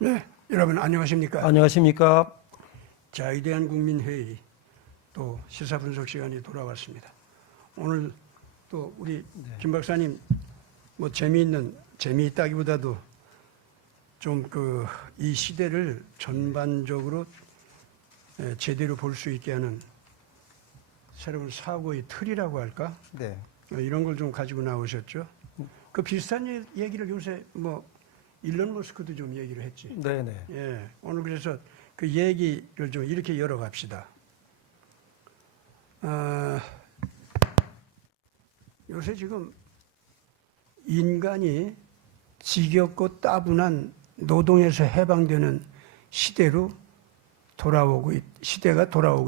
네, 여러분 안녕하십니까? 안녕하십니까? 자, 위대한 국민회의 또 시사 분석 시간이 돌아왔습니다. 오늘 또 우리 김 박사님 뭐 재미있다기보다도 좀 이 시대를 전반적으로 제대로 볼 수 있게 하는 새로운 사고의 틀이라고 할까? 네. 이런 걸 좀 가지고 나오셨죠. 그 비슷한 얘기를 요새 뭐 일론 머스크도 좀 얘기를 했지. 네네. 예, 오늘 그래서 그 얘기를 좀 이렇게 열어갑시다. 요새 지금 인간이 지겹고 따분한 노동에서 해방되는 시대가 돌아오고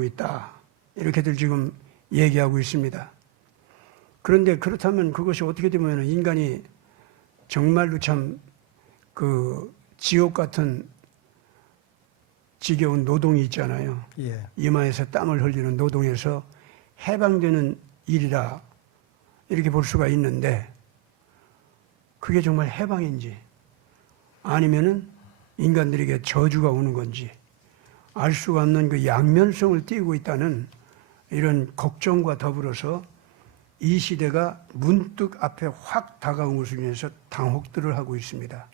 있다. 이렇게들 지금 얘기하고 있습니다. 그런데 그렇다면 그것이 어떻게 되면 인간이 정말로 참 지옥 같은 지겨운 노동이 있잖아요. 예. 이마에서 땀을 흘리는 노동에서 해방되는 일이라 이렇게 볼 수가 있는데 그게 정말 해방인지 아니면은 인간들에게 저주가 오는 건지 알 수가 없는 그 양면성을 띠고 있다는 이런 걱정과 더불어서 이 시대가 문득 앞에 확 다가온 것을 인해서 당혹들을 하고 있습니다.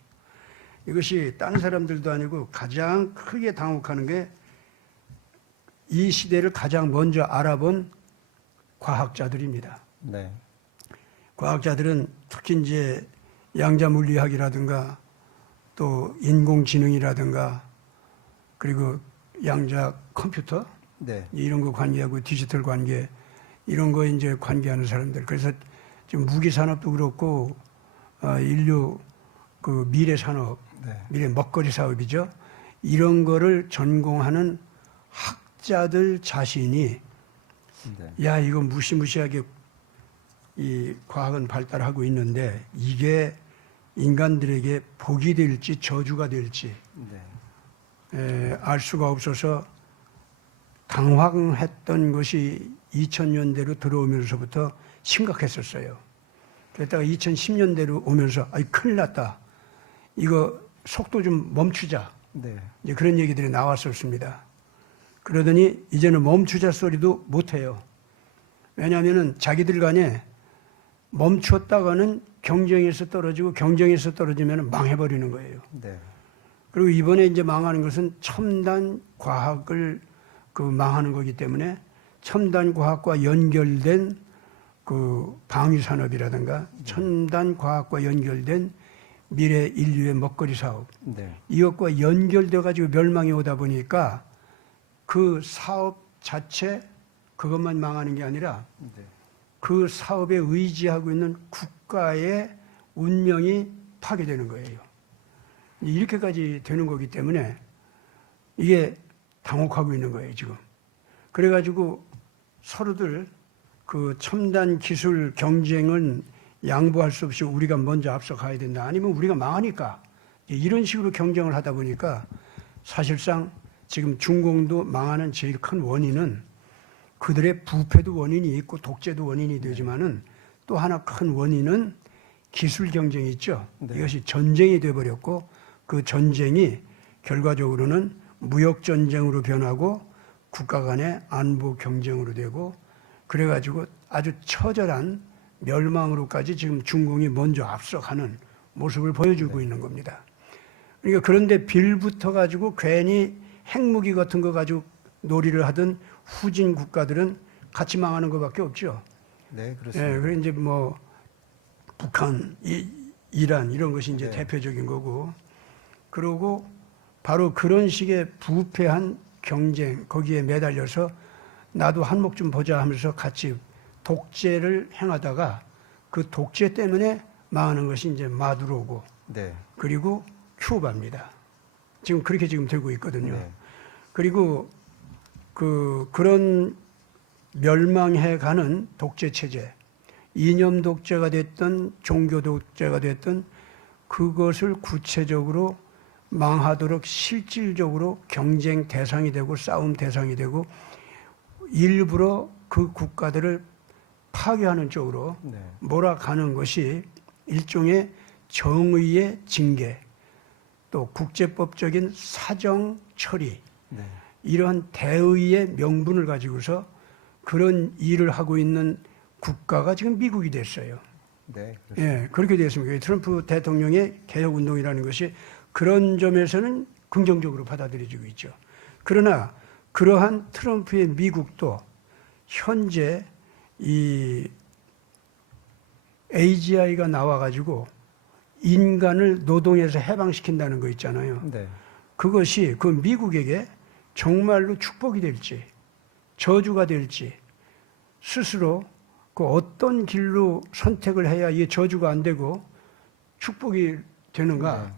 이것이 다른 사람들도 아니고 가장 크게 당혹하는 게 이 시대를 가장 먼저 알아본 과학자들입니다. 네. 과학자들은 특히 이제 양자물리학이라든가 또 인공지능이라든가 그리고 양자 컴퓨터 네. 이런 거 관계하고 디지털 관계 이런 거 이제 관계하는 사람들. 그래서 지금 무기 산업도 그렇고 인류 미래 산업, 네. 미래 먹거리 사업이죠. 이런 거를 전공하는 학자들 자신이 네. 야, 이거 무시무시하게 이 과학은 발달하고 있는데 이게 인간들에게 복이 될지 저주가 될지 알 수가 없어서 당황했던 것이 2000년대로 들어오면서부터 심각했었어요. 그랬다가 2010년대로 오면서 큰일 났다. 이거 속도 좀 멈추자. 네. 이제 그런 얘기들이 나왔었습니다. 그러더니 이제는 멈추자 소리도 못해요. 왜냐하면은 자기들 간에 멈췄다가는 경쟁에서 떨어지고 경쟁에서 떨어지면 망해버리는 거예요. 네. 그리고 이번에 이제 망하는 것은 첨단 과학을 망하는 거기 때문에 첨단 과학과 연결된 방위 산업이라든가 첨단 과학과 연결된 미래 인류의 먹거리 사업 네. 이것과 연결돼 가지고 멸망이 오다 보니까 그 사업 자체 그것만 망하는 게 아니라 네. 그 사업에 의지하고 있는 국가의 운명이 파괴되는 거예요. 이렇게까지 되는 거기 때문에 이게 당혹하고 있는 거예요, 지금. 그래가지고 서로들 첨단 기술 경쟁은 양보할 수 없이 우리가 먼저 앞서 가야 된다. 아니면 우리가 망하니까. 이런 식으로 경쟁을 하다 보니까 사실상 지금 중공도 망하는 제일 큰 원인은 그들의 부패도 원인이 있고 독재도 원인이 되지만은 또 하나 큰 원인은 기술 경쟁이 있죠. 네. 이것이 전쟁이 돼버렸고 그 전쟁이 결과적으로는 무역 전쟁으로 변하고 국가 간의 안보 경쟁으로 되고 그래가지고 아주 처절한 멸망으로까지 지금 중공이 먼저 앞서가는 모습을 보여주고 있는 겁니다. 그러니까 그런데 빌붙어 가지고 괜히 핵무기 같은 거 가지고 놀이를 하던 후진 국가들은 같이 망하는 것밖에 없죠. 네, 그렇습니다. 예, 그래 이제 뭐 북한, 이란 이런 것이 이제 네. 대표적인 거고, 그러고 바로 그런 식의 부패한 경쟁 거기에 매달려서 나도 한몫 좀 보자 하면서 같이 독재를 행하다가 그 독재 때문에 망하는 것이 이제 마두로고 네. 그리고 큐바입니다. 지금 그렇게 지금 되고 있거든요. 네. 그리고 그런 멸망해가는 독재 체제, 이념 독재가 됐든 종교 독재가 됐든 그것을 구체적으로 망하도록 실질적으로 경쟁 대상이 되고 싸움 대상이 되고 일부러 그 국가들을 파괴하는 쪽으로 몰아가는 것이 일종의 정의의 징계, 또 국제법적인 사정 처리 네. 이러한 대의의 명분을 가지고서 그런 일을 하고 있는 국가가 지금 미국이 됐어요. 네. 그렇습니다. 예, 그렇게 됐습니다. 트럼프 대통령의 개혁 운동이라는 것이 그런 점에서는 긍정적으로 받아들여지고 있죠. 그러나 그러한 트럼프의 미국도 현재 이 AGI가 나와가지고 인간을 노동에서 해방시킨다는 거 있잖아요. 네. 그것이 그 미국에게 정말로 축복이 될지 저주가 될지 스스로 그 어떤 길로 선택을 해야 이게 저주가 안 되고 축복이 되는가 네.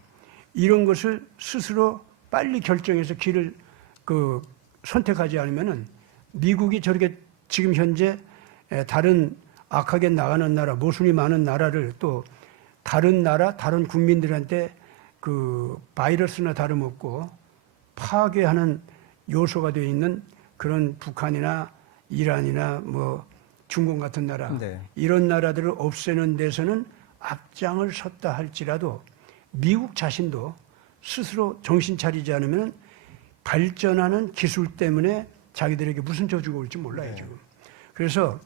이런 것을 스스로 빨리 결정해서 길을 그 선택하지 않으면은 미국이 저렇게 지금 현재 다른 악하게 나가는 나라, 모순이 많은 나라를 또 다른 나라, 다른 국민들한테 그 바이러스나 다름없고 파괴하는 요소가 되어 있는 그런 북한이나 이란이나 뭐 중국 같은 나라 네. 이런 나라들을 없애는 데서는 앞장을 섰다 할지라도 미국 자신도 스스로 정신 차리지 않으면 발전하는 기술 때문에 자기들에게 무슨 저주가 올지 몰라요, 네. 지금. 그래서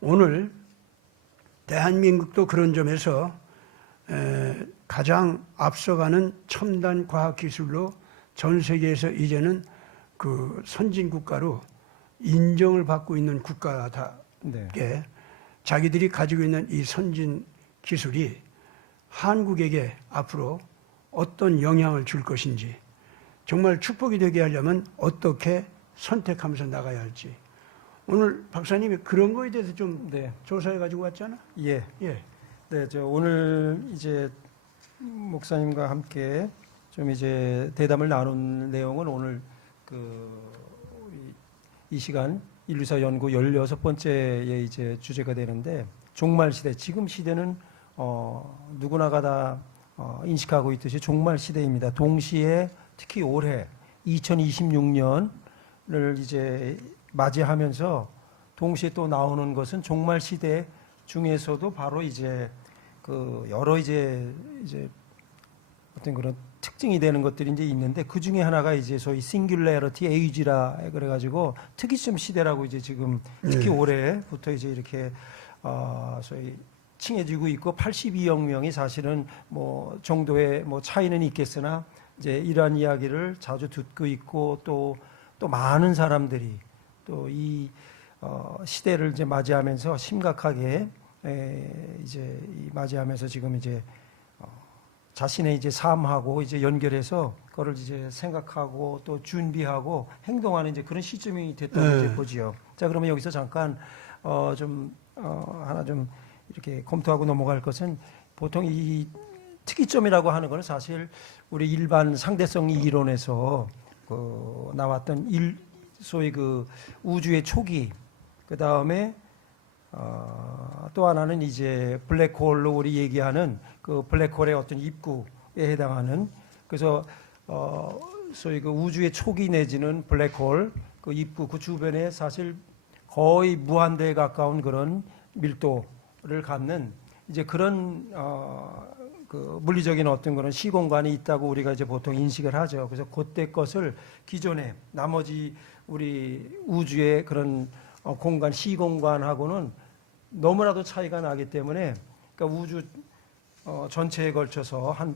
오늘 대한민국도 그런 점에서 가장 앞서가는 첨단 과학 기술로 전 세계에서 이제는 그 선진 국가로 인정을 받고 있는 국가답게 네. 자기들이 가지고 있는 이 선진 기술이 한국에게 앞으로 어떤 영향을 줄 것인지 정말 축복이 되게 하려면 어떻게 선택하면서 나가야 할지 오늘 박사님이 그런 거에 대해서 좀 네. 조사해 가지고 왔잖아. 예. 예. 네, 저 오늘 이제 목사님과 함께 좀 이제 대담을 나눈 내용은 오늘 우리 이 시간 인류사 연구 16번째의 이제 주제가 되는데 종말 시대. 지금 시대는 누구나가 다 인식하고 있듯이 종말 시대입니다. 동시에 특히 올해 2026년을 이제 맞이하면서 동시에 또 나오는 것은 종말 시대 중에서도 바로 이제 그 여러 이제 어떤 그런 특징이 되는 것들이 이제 있는데 그 중에 하나가 이제 소위 싱귤레러티 에이지라 그래가지고 특이점 시대라고 이제 지금 특히 올해부터 이제 이렇게 소위 칭해지고 있고 82억 명이 사실은 뭐 정도의 뭐 차이는 있겠으나 이제 이러한 이야기를 자주 듣고 있고 또 많은 사람들이 또 이 시대를 이제 맞이하면서 심각하게 이제 맞이하면서 지금 이제 자신의 이제 삶하고 이제 연결해서 그거를 이제 생각하고 또 준비하고 행동하는 이제 그런 시점이 됐다고 이제 보지요. 자, 그러면 여기서 잠깐 하나 좀 이렇게 검토하고 넘어갈 것은 보통 이 특이점이라고 하는 것은 사실 우리 일반 상대성 이론에서 나왔던 소위 그 우주의 초기, 그 다음에 또 하나는 이제 블랙홀로 우리 얘기하는 그 블랙홀의 어떤 입구에 해당하는 그래서 소위 그 우주의 초기 내지는 블랙홀 그 입구 그 주변에 사실 거의 무한대에 가까운 그런 밀도를 갖는 이제 그런 그 물리적인 어떤 그런 시공간이 있다고 우리가 이제 보통 인식을 하죠. 그래서 그때 것을 기존에 나머지 우리 우주의 그런 공간 시공간하고는 너무나도 차이가 나기 때문에 그러니까 우주 전체에 걸쳐서 한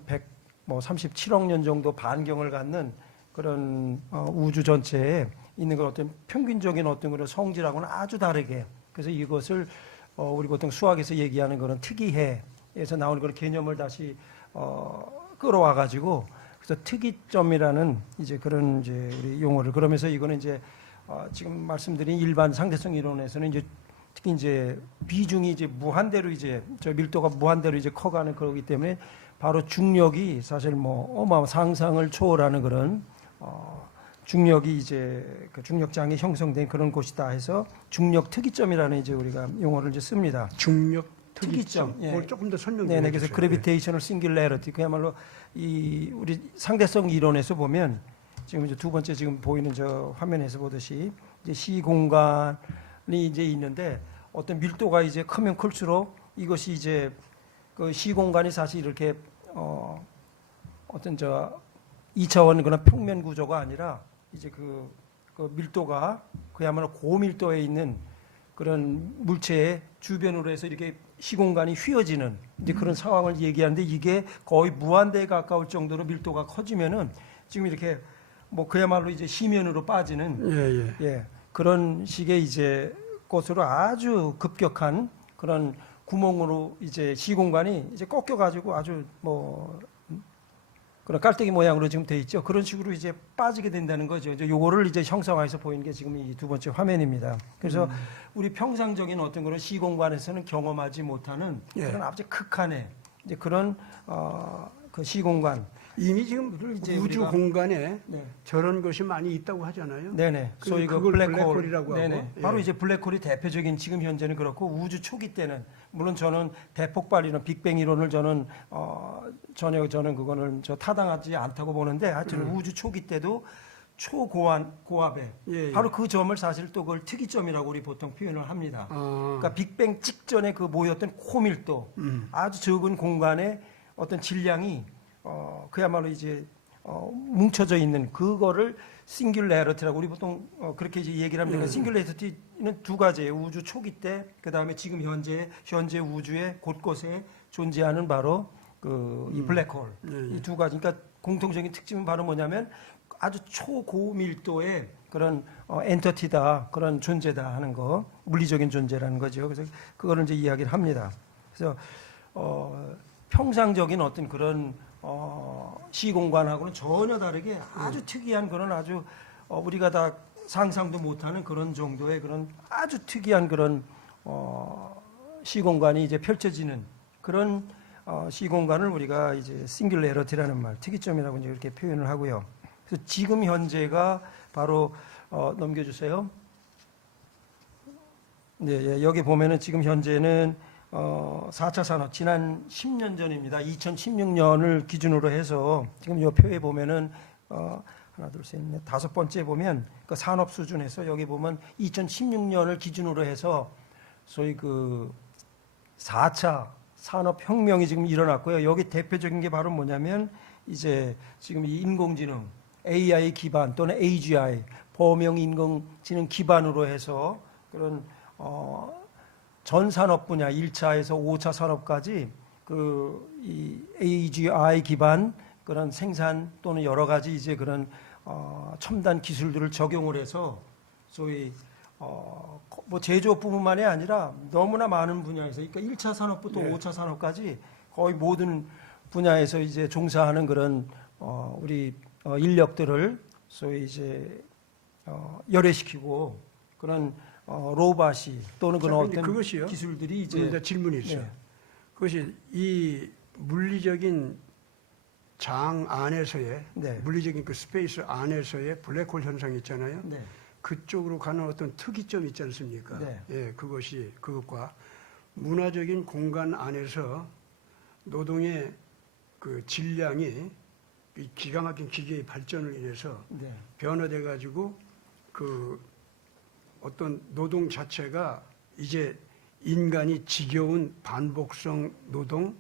137억 년 정도 반경을 갖는 그런 우주 전체에 있는 그 어떤 평균적인 어떤 그런 성질하고는 아주 다르게 그래서 이것을 우리 보통 수학에서 얘기하는 그런 특이해에서 나오는 그런 개념을 다시 끌어와 가지고 그래서 특이점이라는 이제 그런 이제 우리 용어를 그러면서 이거는 이제 지금 말씀드린 일반 상대성 이론에서는 이제 특히 이제 비중이 이제 무한대로 이제 저 밀도가 무한대로 이제 커가는 거기 때문에 바로 중력이 사실 뭐 상상을 초월하는 그런 중력이 이제 그 중력장이 형성된 그런 곳이다 해서 중력 특이점이라는 이제 우리가 용어를 이제 씁니다. 중력 특이점. 특이점. 예. 그걸 조금 더 설명 좀 네네. 해주세요. 그래서 그래비테이셔널 싱귤레러티 그야말로 이 우리 상대성 이론에서 보면 지금 이제 두 번째 지금 보이는 저 화면에서 보듯이 이제 시공간이 이제 있는데 어떤 밀도가 이제 크면 클수록 이것이 이제 그 시공간이 사실 이렇게 어떤 저 2차원 그런 평면 구조가 아니라 이제 그 밀도가 그야말로 고밀도에 있는 그런 물체의 주변으로 해서 이렇게 시공간이 휘어지는 이제 그런 상황을 얘기하는데 이게 거의 무한대에 가까울 정도로 밀도가 커지면은 지금 이렇게 뭐 그야말로 이제 시면으로 빠지는 그런 식의 이제 것으로 아주 급격한 그런 구멍으로 이제 시공간이 이제 꺾여가지고 아주 뭐 그런 깔때기 모양으로 지금 돼 있죠. 그런 식으로 이제 빠지게 된다는 거죠. 이제 요거를 이제 형상화해서 보이는 게 지금 이 두 번째 화면입니다. 그래서 우리 평상적인 어떤 그런 시공간에서는 경험하지 못하는 그런 아주 극한의 이제 그런 그 시공간. 이미 지금 이제 우주 우리가- 공간에 네. 저런 것이 많이 있다고 하잖아요. 네네. 소위 그 그걸 블랙홀. 블랙홀이라고 네네. 하고. 바로 예. 이제 블랙홀이 대표적인 지금 현재는 그렇고 우주 초기 때는 물론 저는 대폭발 이론, 빅뱅 이론을 저는 전혀 저는 그거는 저 타당하지 않다고 보는데 하여튼 우주 초기 때도 초고압에 예, 예. 바로 그 점을 사실 또 그걸 특이점이라고 우리 보통 표현을 합니다. 아, 그러니까 빅뱅 직전에 그 모였던 고밀도 아주 적은 공간의 어떤 질량이 그야말로 이제 뭉쳐져 있는 그거를 싱귤레리티라고 우리 보통 그렇게 이제 얘기를 합니다. 싱귤레리티는 두 가지예요. 우주 초기 때, 그 다음에 지금 현재 우주의 곳곳에 존재하는 바로 이 블랙홀 이 두 가지. 그러니까 공통적인 특징은 바로 뭐냐면 아주 초고밀도의 그런 엔터티다, 그런 존재다 하는 거, 물리적인 존재라는 거죠. 그래서 그거를 이제 이야기를 합니다. 그래서 평상적인 어떤 그런 시공간하고는 전혀 다르게 아주 특이한 그런 아주 우리가 다 상상도 못하는 그런 정도의 그런 아주 특이한 그런 시공간이 이제 펼쳐지는 그런 시공간을 우리가 이제 싱귤레러티라는 말, 특이점이라고 이제 이렇게 표현을 하고요. 그래서 지금 현재가 바로 넘겨주세요. 네, 예, 여기 보면은 지금 현재는 4차 산업 지난 10년 전입니다. 2016년을 기준으로 해서 지금 이 표에 보면은 하나 둘 셋 넷 다섯 번째 보면 그 산업 수준에서 여기 보면 2016년을 기준으로 해서 소위 그 4차 산업 혁명이 지금 일어났고요. 여기 대표적인 게 바로 뭐냐면 이제 지금 이 인공지능 AI 기반 또는 AGI 범용 인공지능 기반으로 해서 그런 전 산업 분야 1차에서 5차 산업까지 이 AGI 기반 그런 생산 또는 여러 가지 이제 그런 첨단 기술들을 적용을 해서 소위 뭐 제조업뿐만이 아니라 너무나 많은 분야에서 그러니까 1차 산업부터 네. 5차 산업까지 거의 모든 분야에서 이제 종사하는 그런 우리 인력들을 소위 이제 열애시키고 그런 로봇이 또는 그런 자, 근데 어떤 그것이요? 기술들이 이제 이제 질문이 있어요. 네. 그것이 이 물리적인 장 안에서의 네. 물리적인 그 스페이스 안에서의 블랙홀 현상 있잖아요. 네. 그쪽으로 가는 어떤 특이점 있지 않습니까? 네. 예, 그것과 문화적인 공간 안에서 노동의 그 질량이 이 기가 막힌 기계의 발전을 인해서 네. 변화돼 가지고 그 어떤 노동 자체가 이제 인간이 지겨운 반복성 노동,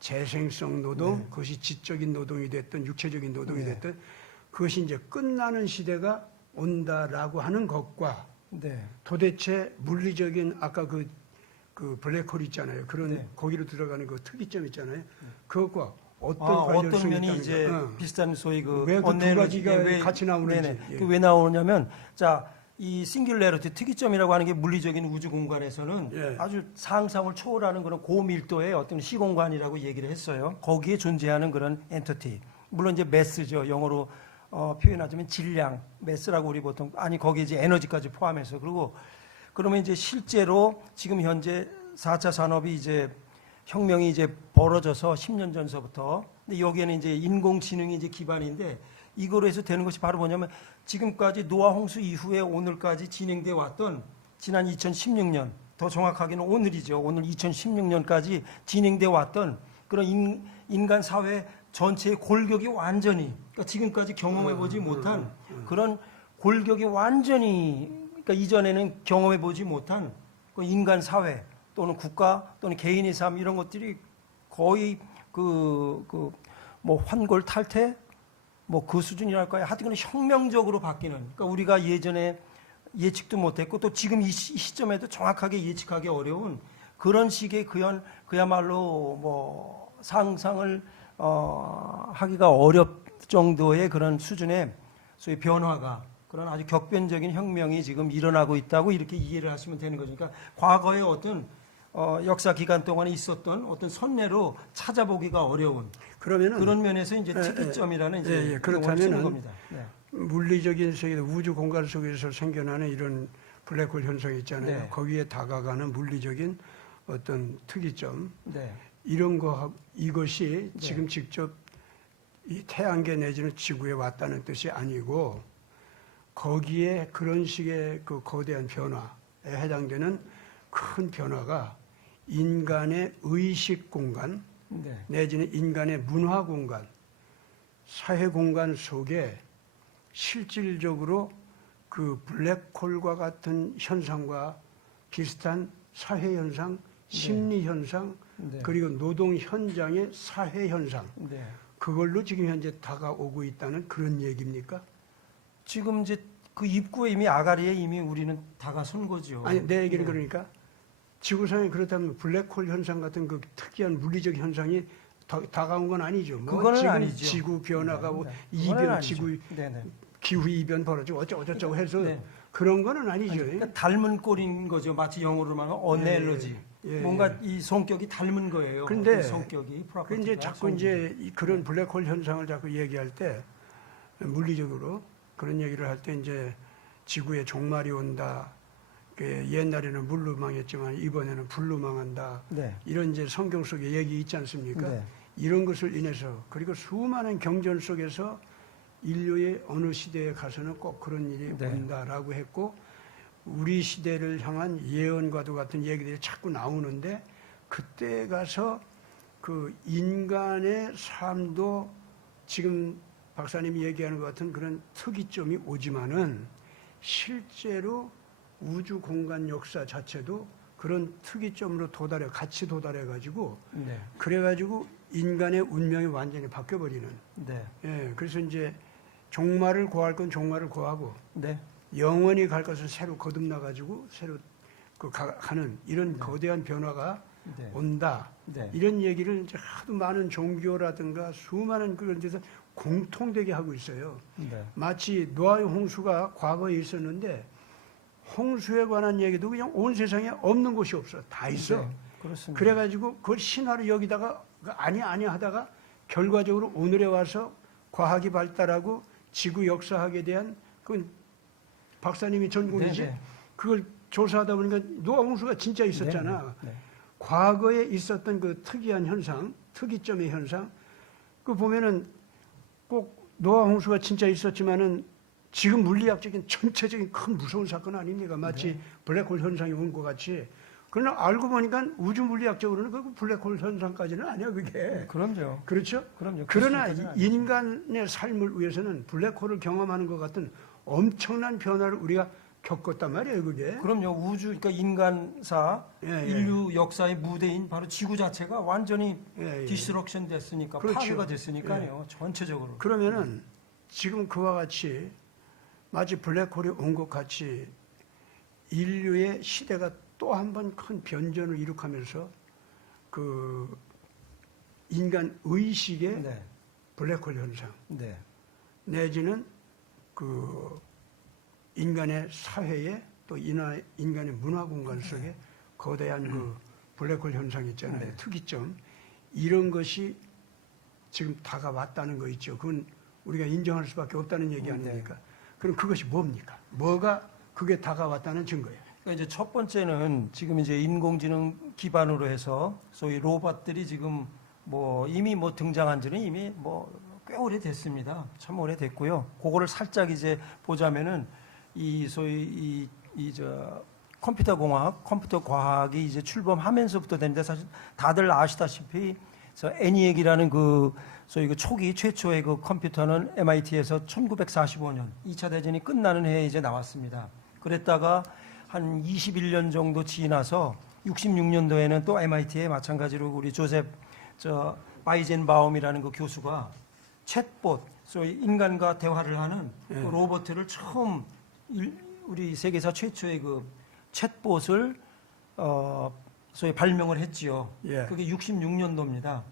재생성 노동, 그것이 지적인 노동이 됐든 육체적인 노동이 네. 됐든 그것이 이제 끝나는 시대가 온다라고 하는 것과 네. 도대체 물리적인 아까 그 블랙홀 있잖아요. 그런 네. 거기로 들어가는 그 특이점 있잖아요. 그것과 어떤 어떤 관련성이 면이 있다는 이제 거. 비슷한 소위 그 왜그두 언에너지, 가지가 왜 같이 나오는지. 네네. 예. 왜 나오냐면 자, 이 싱귤레리티 특이점이라고 하는 게 물리적인 우주 공간에서는 예. 아주 상상을 초월하는 그런 고밀도의 어떤 시공간이라고 얘기를 했어요. 거기에 존재하는 그런 엔터티. 물론 이제 매스죠. 영어로 표현하자면 질량, 매스라고 우리 보통 거기에 이제 에너지까지 포함해서 그리고 그러면 이제 실제로 지금 현재 4차 산업이 이제 혁명이 이제 벌어져서 10년 전서부터 근데 여기에는 이제 인공지능이 이제 기반인데 이거로 해서 되는 것이 바로 뭐냐면 지금까지 노아 홍수 이후에 오늘까지 진행돼 왔던 지난 2016년 더 정확하게는 오늘이죠. 오늘 2016년까지 진행돼 왔던 그런 인간 사회 전체의 골격이 완전히 그러니까 지금까지 경험해 보지 못한 그런 골격이 완전히 그러니까 이전에는 경험해 보지 못한 그 인간 사회 또는 국가 또는 개인의 삶 이런 것들이 거의 뭐 환골 탈태 뭐 그 수준이랄까요? 하여튼 혁명적으로 바뀌는. 그러니까 우리가 예전에 예측도 못했고 또 지금 이 시점에도 정확하게 예측하기 어려운 그런 식의 그야말로 뭐 상상을 하기가 어렵 정도의 그런 수준의 소위 변화가 그런 아주 격변적인 혁명이 지금 일어나고 있다고 이렇게 이해를 하시면 되는 거죠. 그러니까 과거의 어떤 역사 기간 동안에 있었던 어떤 선례로 찾아보기가 어려운 그러면은 그런 면에서 이제 특이점이라는 이제 용어를 쓰는 그렇다면은 겁니다. 네. 물리적인 세계 우주 공간 속에서 생겨나는 이런 블랙홀 현상이 있잖아요. 네. 거기에 다가가는 물리적인 어떤 특이점 네. 이런 거 이것이 네. 지금 직접 이 태양계 내지는 지구에 왔다는 뜻이 아니고 거기에 그런 식의 그 거대한 변화에 해당되는 큰 변화가 인간의 의식 공간 네. 내지는 인간의 문화 공간, 사회 공간 속에 실질적으로 그 블랙홀과 같은 현상과 비슷한 사회 현상, 심리 현상, 네. 그리고 노동 현장의 사회 현상, 네. 그걸로 지금 현재 다가오고 있다는 그런 얘기입니까? 지금 이제 그 입구에 이미 아가리에 이미 우리는 다가선 거죠. 아니, 내 얘기는 네. 그러니까 지구상에 그렇다면 블랙홀 현상 같은 그 특이한 물리적 현상이 다가온 건 아니죠. 뭐 그거는 지금 아니죠. 지구 변화가 뭐 네. 이변, 그거는 아니죠. 지구 네네. 기후 이변 벌어지고 어쩌고 해서 네. 그런 거는 아니죠. 그러니까 닮은 꼴인 거죠. 마치 영어로 말하면 어넬러지. 예, 뭔가 이 성격이 닮은 거예요. 근데 어떤 성격이 그 이제 프로퍼티가 자꾸 이제 그런 블랙홀 현상을 자꾸 얘기할 때 물리적으로 그런 얘기를 할 때 이제 지구에 종말이 온다. 그 옛날에는 물로 망했지만 이번에는 불로 망한다. 네. 이런 이제 성경 속에 얘기 있지 않습니까? 네. 이런 것을 인해서 그리고 수많은 경전 속에서 인류의 어느 시대에 가서는 꼭 그런 일이 네. 온다라고 했고 우리 시대를 향한 예언과도 같은 얘기들이 자꾸 나오는데 그때 가서 그 인간의 삶도 지금 박사님이 얘기하는 것 같은 그런 특이점이 오지만은 실제로 우주 공간 역사 자체도 그런 특이점으로 같이 도달해 가지고 네. 그래 가지고 인간의 운명이 완전히 바뀌어 버리는. 네. 예, 그래서 이제 종말을 고할 건 종말을 고하고 네. 영원히 갈 것을 새로 거듭나 가지고 새로 가는 이런 거대한 변화가 네. 온다. 네. 이런 얘기를 이제 하도 많은 종교라든가 수많은 그런 데서 공통되게 하고 있어요. 네. 마치 노아의 홍수가 과거에 있었는데 홍수에 관한 얘기도 그냥 온 세상에 없는 곳이 없어. 다 있어. 네. 그렇습니다. 그래가지고 그걸 신화로 여기다가 아니야 하다가 결과적으로 오늘에 와서 과학이 발달하고 지구 역사학에 대한 그 박사님이 전공이지. 네, 네. 그걸 조사하다 보니까 노아 홍수가 진짜 있었잖아. 네. 네. 과거에 있었던 그 특이한 현상, 특이점의 현상, 그 보면은 꼭 노아 홍수가 진짜 있었지만은 지금 물리학적인 전체적인 큰 무서운 사건 아닙니까? 마치 블랙홀 현상이 온 것 같이. 그러나 알고 보니까 우주 물리학적으로는 그 블랙홀 현상까지는 아니야, 그게. 그럼요. 그렇죠? 그럼요. 그러나 그렇습니다는 아니죠. 인간의 삶을 위해서는 블랙홀을 경험하는 것 같은 엄청난 변화를 우리가 겪었단 말이에요, 그게. 그럼요. 우주, 그러니까 인간사, 예, 예. 인류 역사의 무대인 바로 지구 자체가 완전히 예, 예. 디스럭션 됐으니까, 그렇죠. 파괴가 됐으니까요. 전체적으로. 그러면은 지금 그와 같이 마치 블랙홀이 온 것 같이 인류의 시대가 또 한 번 큰 변전을 이룩하면서 그 인간 의식의 네. 블랙홀 현상 네. 내지는 그 인간의 사회에 또 인간의 문화 공간 속에 거대한 그 블랙홀 현상 있잖아요. 네. 특이점 이런 것이 지금 다가왔다는 거 있죠. 그건 우리가 인정할 수밖에 없다는 얘기 아닙니까? 그럼 그것이 뭡니까? 뭐가 그게 다가왔다는 증거예요? 그러니까 이제 첫 번째는 지금 이제 인공지능 기반으로 해서 소위 로봇들이 지금 뭐 이미 뭐 등장한 지는 이미 뭐 꽤 오래 됐습니다. 참 오래 됐고요. 그거를 살짝 이제 보자면은 이 소위 저 컴퓨터 공학, 컴퓨터 과학이 이제 출범하면서부터 되는데 사실 다들 아시다시피 저 애니액이라는 그 소위 그 초기 최초의 그 컴퓨터는 MIT에서 1945년 2차 대전이 끝나는 해에 이제 나왔습니다. 그랬다가 한 21년 정도 지나서 66년도에는 또 MIT에 마찬가지로 우리 조셉 저 바이젠바움이라는 그 교수가 챗봇 소위 인간과 대화를 하는 예. 그 로봇을 처음 우리 세계사 최초의 그 챗봇을 소위 발명을 했지요. 예. 그게 66년도입니다.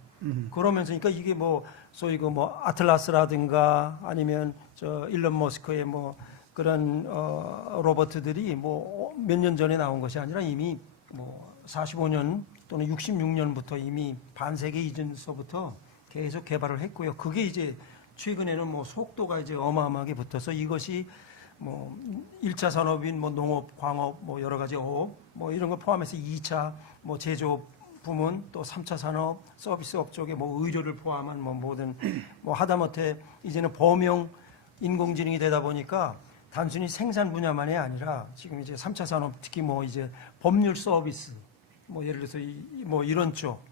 그러면서 그러니까 이게 뭐 소위 그 뭐 아틀라스라든가 아니면 저 일론 머스크의 뭐 그런 로봇들이 뭐 몇 년 전에 나온 것이 아니라 이미 뭐 45년 또는 66년부터 이미 반세기 이전서부터 계속 개발을 했고요. 그게 이제 최근에는 뭐 속도가 이제 어마어마하게 붙어서 이것이 뭐 1차 산업인 뭐 농업, 광업, 뭐 여러 가지 어업 뭐 이런 걸 포함해서 2차 뭐 제조업 부문 또 3차 산업 서비스업 쪽에 뭐 의료를 포함한 뭐 모든 뭐 하다못해 이제는 범용 인공지능이 되다 보니까 단순히 생산 분야만이 아니라 지금 이제 3차 산업 특히 뭐 이제 법률 서비스 뭐 예를 들어서 뭐 이런 쪽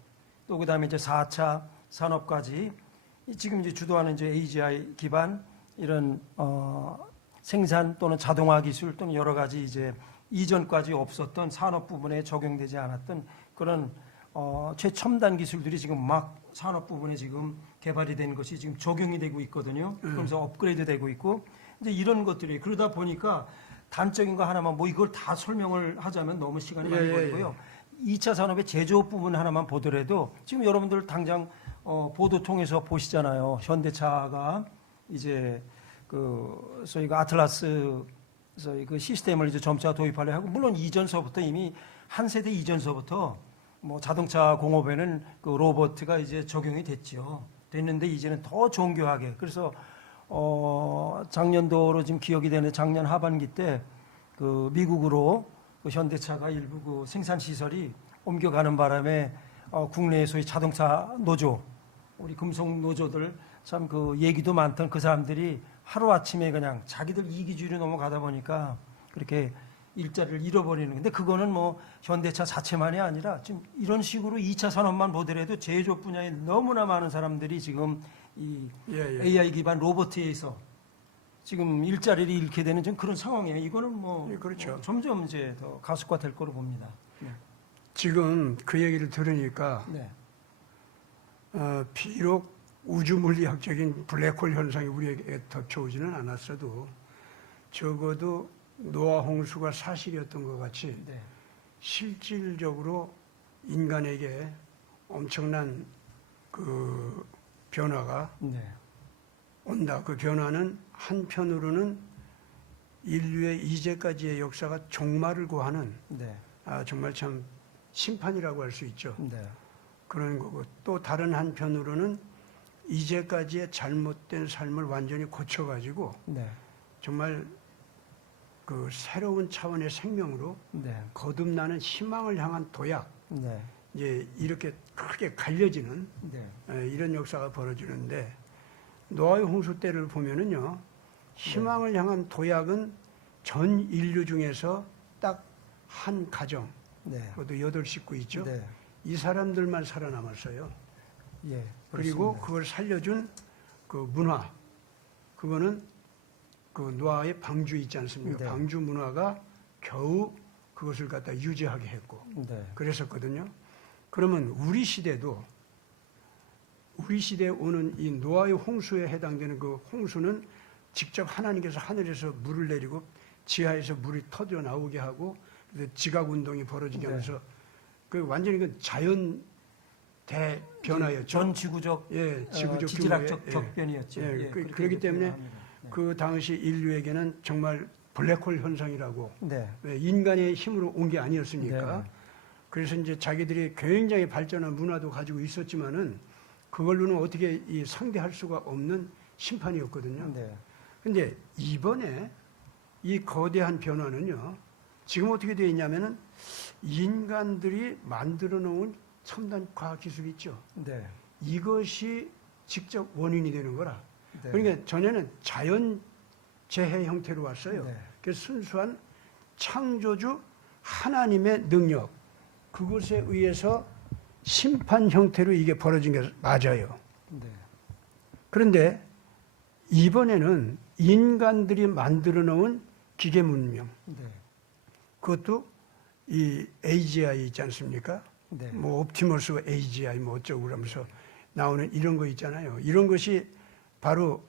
또 그다음에 이제 4차 산업까지 지금 이제 주도하는 이제 AGI 기반 이런 생산 또는 자동화 기술 또는 여러 가지 이제 이전까지 없었던 산업 부분에 적용되지 않았던 그런 최첨단 기술들이 지금 막 산업 부분에 지금 개발이 된 것이 지금 적용이 되고 있거든요. 그러면서 업그레이드 되고 있고 이제 이런 것들이 그러다 보니까 단적인 거 하나만 뭐 이걸 다 설명을 하자면 너무 시간이 많이 걸리고요. 2차 산업의 제조업 부분 하나만 보더라도 지금 여러분들 당장 보도 통해서 보시잖아요. 현대차가 이제 그 소위 그 아틀라스 소위 그 시스템을 이제 점차 도입하려 하고 물론 이전서부터 이미 한 세대 이전서부터 뭐 자동차 공업에는 그 로봇가 이제 적용이 됐죠. 됐는데 이제는 더 정교하게 그래서 작년도로 지금 기억이 되는 작년 하반기 때 그 미국으로 그 현대차가 일부 그 생산 시설이 옮겨가는 바람에 국내에 소위 자동차 노조 우리 금속 노조들 참 그 얘기도 많던 그 사람들이 하루 아침에 그냥 자기들 이기주의로 넘어가다 보니까 그렇게 일자리를 잃어버리는 건데 그거는 뭐 현대차 자체만이 아니라 지금 이런 식으로 2차 산업만 보더라도 제조업 분야에 너무나 많은 사람들이 지금 이 AI 기반 로봇에서 지금 일자리를 잃게 되는 좀 그런 상황이에요. 이거는 뭐, 그렇죠. 뭐 점점 이제 더 가속화될 거로 봅니다. 네. 지금 그 얘기를 들으니까 네. 비록 우주 물리학적인 블랙홀 현상이 우리에게 덮쳐오지는 않았어도 적어도 노아 홍수가 사실이었던 것 같이 네. 실질적으로 인간에게 엄청난 그 변화가 네. 온다. 그 변화는 한편으로는 인류의 이제까지의 역사가 종말을 구하는 네. 정말 참 심판이라고 할 수 있죠. 네. 그런 거고 또 다른 한편으로는 이제까지의 잘못된 삶을 완전히 고쳐가지고 네. 정말 그 새로운 차원의 생명으로 네. 거듭나는 희망을 향한 도약 네. 이제 이렇게 크게 갈려지는 네. 이런 역사가 벌어지는데 노아의 홍수 때를 보면은요 희망을 향한 도약은 전 인류 중에서 딱 한 가정 네. 그것도 8식구 있죠. 네. 이 사람들만 살아남았어요. 예. 그리고 그렇습니다. 그걸 살려준 그 문화, 그거는 그 노아의 방주 있지 않습니까? 네. 방주 문화가 겨우 그것을 갖다 유지하게 했고 네. 그랬었거든요. 그러면 우리 시대도 우리 시대에 오는 이 노아의 홍수에 해당되는 그 홍수는 직접 하나님께서 하늘에서 물을 내리고 지하에서 물이 터져 나오게 하고 지각 운동이 벌어지게 네. 하면서 그 완전히 그 자연 대변화였죠. 전 지구적 지구적 지질학적 규모의, 격변이었죠. 그렇기 때문에 네. 그 당시 인류에게는 정말 블랙홀 현상이라고 네. 인간의 힘으로 온 게 아니었습니까? 네. 그래서 이제 자기들이 굉장히 발전한 문화도 가지고 있었지만은 그걸로는 어떻게 상대할 수가 없는 심판이었거든요. 네. 근데 이번에 이 거대한 변화는요, 지금 어떻게 되어 있냐면은 인간들이 만들어 놓은 첨단 과학 기술이 있죠. 네. 이것이 직접 원인이 되는 거라. 네. 그러니까 전에는 자연 재해 형태로 왔어요. 네. 그래서 순수한 창조주 하나님의 능력, 그것에 의해서 심판 형태로 이게 벌어진 게 맞아요. 네. 그런데 이번에는 인간들이 만들어 놓은 기계 문명, 네. 그것도 이 AGI 있지 않습니까? 네. 뭐 옵티머스 AGI 뭐 어쩌고 그러면서 나오는 이런 거 있잖아요. 이런 것이 바로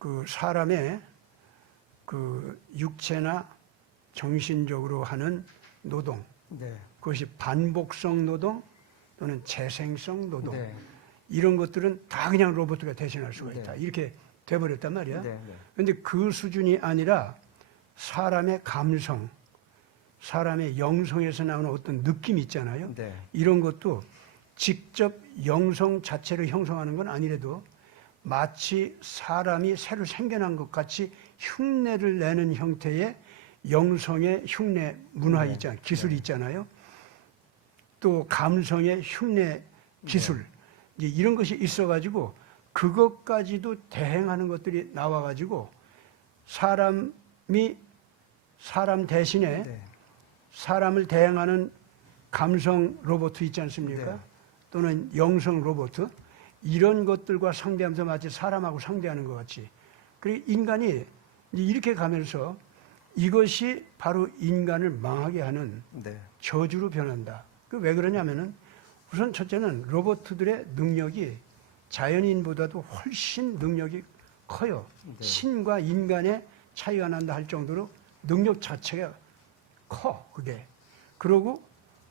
그 사람의 그 육체나 정신적으로 하는 노동, 네. 그것이 반복성 노동 또는 재생성 노동, 네. 이런 것들은 다 그냥 로봇가 대신할 수가 네. 있다. 이렇게 돼버렸단 말이야. 네. 그런데 그 수준이 아니라 사람의 감성, 사람의 영성에서 나오는 어떤 느낌이 있잖아요. 네. 이런 것도 직접 영성 자체를 형성하는 건 아니래도 마치 사람이 새로 생겨난 것 같이 흉내를 내는 형태의 영성의 흉내 문화 네. 있잖아요. 기술이 네. 있잖아요. 또 감성의 흉내 기술. 이제 이런 것이 있어가지고 그것까지도 대행하는 것들이 나와가지고 사람이 사람 대신에 네. 사람을 대행하는 감성 로봇 있지 않습니까? 네. 또는 영성 로봇 이런 것들과 상대하면서 마치 사람하고 상대하는 것 같이. 그리고 인간이 이제 이렇게 가면서 이것이 바로 인간을 망하게 하는 네. 저주로 변한다. 그 왜 그러냐면은 우선 첫째는 로봇들의 능력이 자연인보다도 훨씬 능력이 커요. 네. 신과 인간의 차이가 난다 할 정도로 능력 자체가 커, 그게.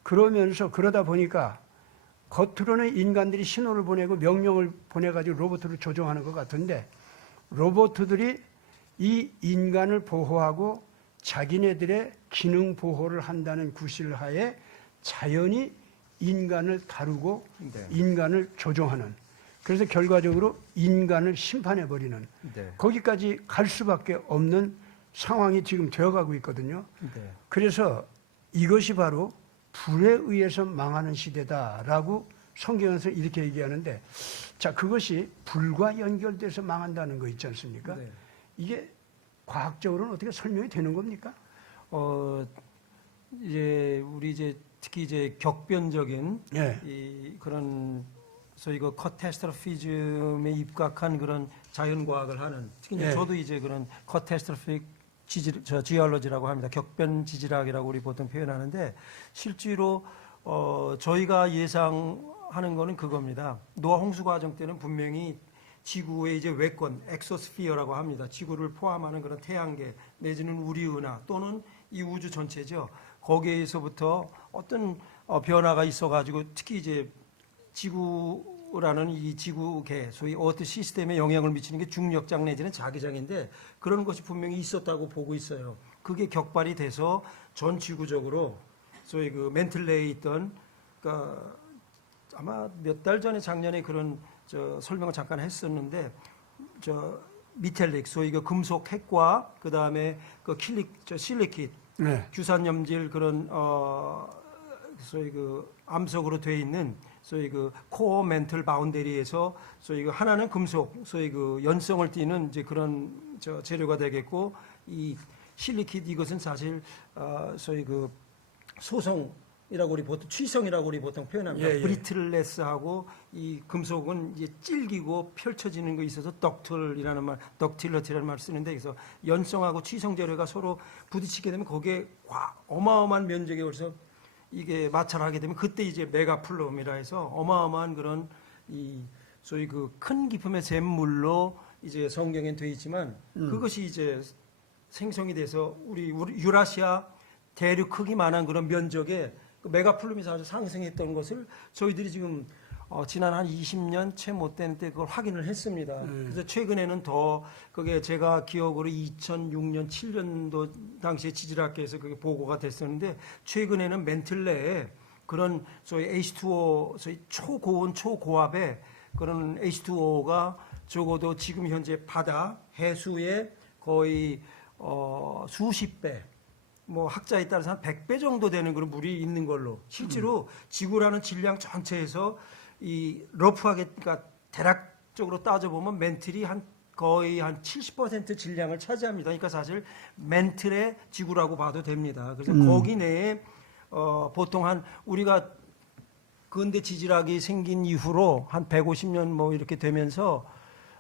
그러면서 그러다 보니까 겉으로는 인간들이 신호를 보내고 명령을 보내가지고 로봇을 조종하는 것 같은데 로봇들이 이 인간을 보호하고 자기네들의 기능 보호를 한다는 구실하에 자연히 인간을 다루고 네. 인간을 조종하는, 그래서 결과적으로 인간을 심판해버리는 네. 거기까지 갈 수밖에 없는 상황이 지금 되어가고 있거든요. 네. 그래서 이것이 바로 불에 의해서 망하는 시대다라고 성경에서 이렇게 얘기하는데, 자, 그것이 불과 연결돼서 망한다는 거 있지 않습니까? 네. 이게 과학적으로는 어떻게 설명이 되는 겁니까? 이제 우리 이제 특히 이제 격변적인 예. 이 그런 소위 그 커테스트로피즘에 입각한 그런 자연과학을 하는, 특히 이제 예. 저도 이제 그런 커테스트로픽 지올로지라고 합니다. 격변 지질학이라고 우리 보통 표현하는데 실제로 저희가 예상하는 거는 그겁니다. 노아 홍수 과정 때는 분명히 지구의 이제 외권, 엑소스피어라고 합니다. 지구를 포함하는 그런 태양계 내지는 우리 은하 또는 이 우주 전체죠. 거기에서부터 어떤 변화가 있어가지고 특히 이제 지구라는 이 지구계, 소위 어트 시스템에 영향을 미치는 게 중력장 내지는 자기장인데 그런 것이 분명히 있었다고 보고 있어요. 그게 격발이 돼서 전 지구적으로 소위 그 멘틀레에 있던, 그러니까 아마 몇 달 전에 작년에 그런 설명을 잠깐 했었는데 미텔릭, 소위 그 금속 핵과 그 다음에 그 실리킷, 네. 규산염질 그런 소위 그 암석으로 되어 있는 소위 그 코어 멘틀 바운더리에서 소위 그 하나는 금속, 소위 그 연성을 띠는 이제 그런 재료가 되겠고, 이 실리킷 이것은 사실 소위 그 소성이라고 우리 보통 취성이라고 우리 보통 표현합니다. 예, 예. 브리틀레스하고 이 금속은 이제 질기고 펼쳐지는 거 있어서 덕틀이라는 말, 덕틸러티라는 말을 쓰는데, 그래서 연성하고 취성 재료가 서로 부딪히게 되면 거기에 어마어마한 면적에 걸쳐 이게 마찰을 하게 되면 그때 이제 메가플룸이라 해서 어마어마한 그런 이 소위 그 큰 기품의 샘물로 이제 성경엔 돼 있지만 그것이 이제 생성이 돼서 우리 유라시아 대륙 크기만한 그런 면적에 그 메가플룸이 아주 상승했던 것을 저희들이 지금 지난 한 20년 채 못 되는 때 그걸 확인을 했습니다. 그래서 최근에는 더 그게 제가 기억으로 2006년, 7년도 당시에 지질학계에서 그게 보고가 됐었는데 최근에는 멘틀레에 그런 소위 H2O, 소위 초고온, 초고압의 그런 H2O가 적어도 지금 현재 바다, 해수의 거의 수십 배, 뭐 학자에 따라서 한 100배 정도 되는 그런 물이 있는 걸로, 실제로 지구라는 질량 전체에서 이 러프하게, 그러니까 대략적으로 따져보면 멘틀이 거의 한 70% 질량을 차지합니다. 그러니까 사실 멘틀의 지구라고 봐도 됩니다. 그래서 거기 내에 보통 한 우리가 근대 지질학이 생긴 이후로 한 150년 뭐 이렇게 되면서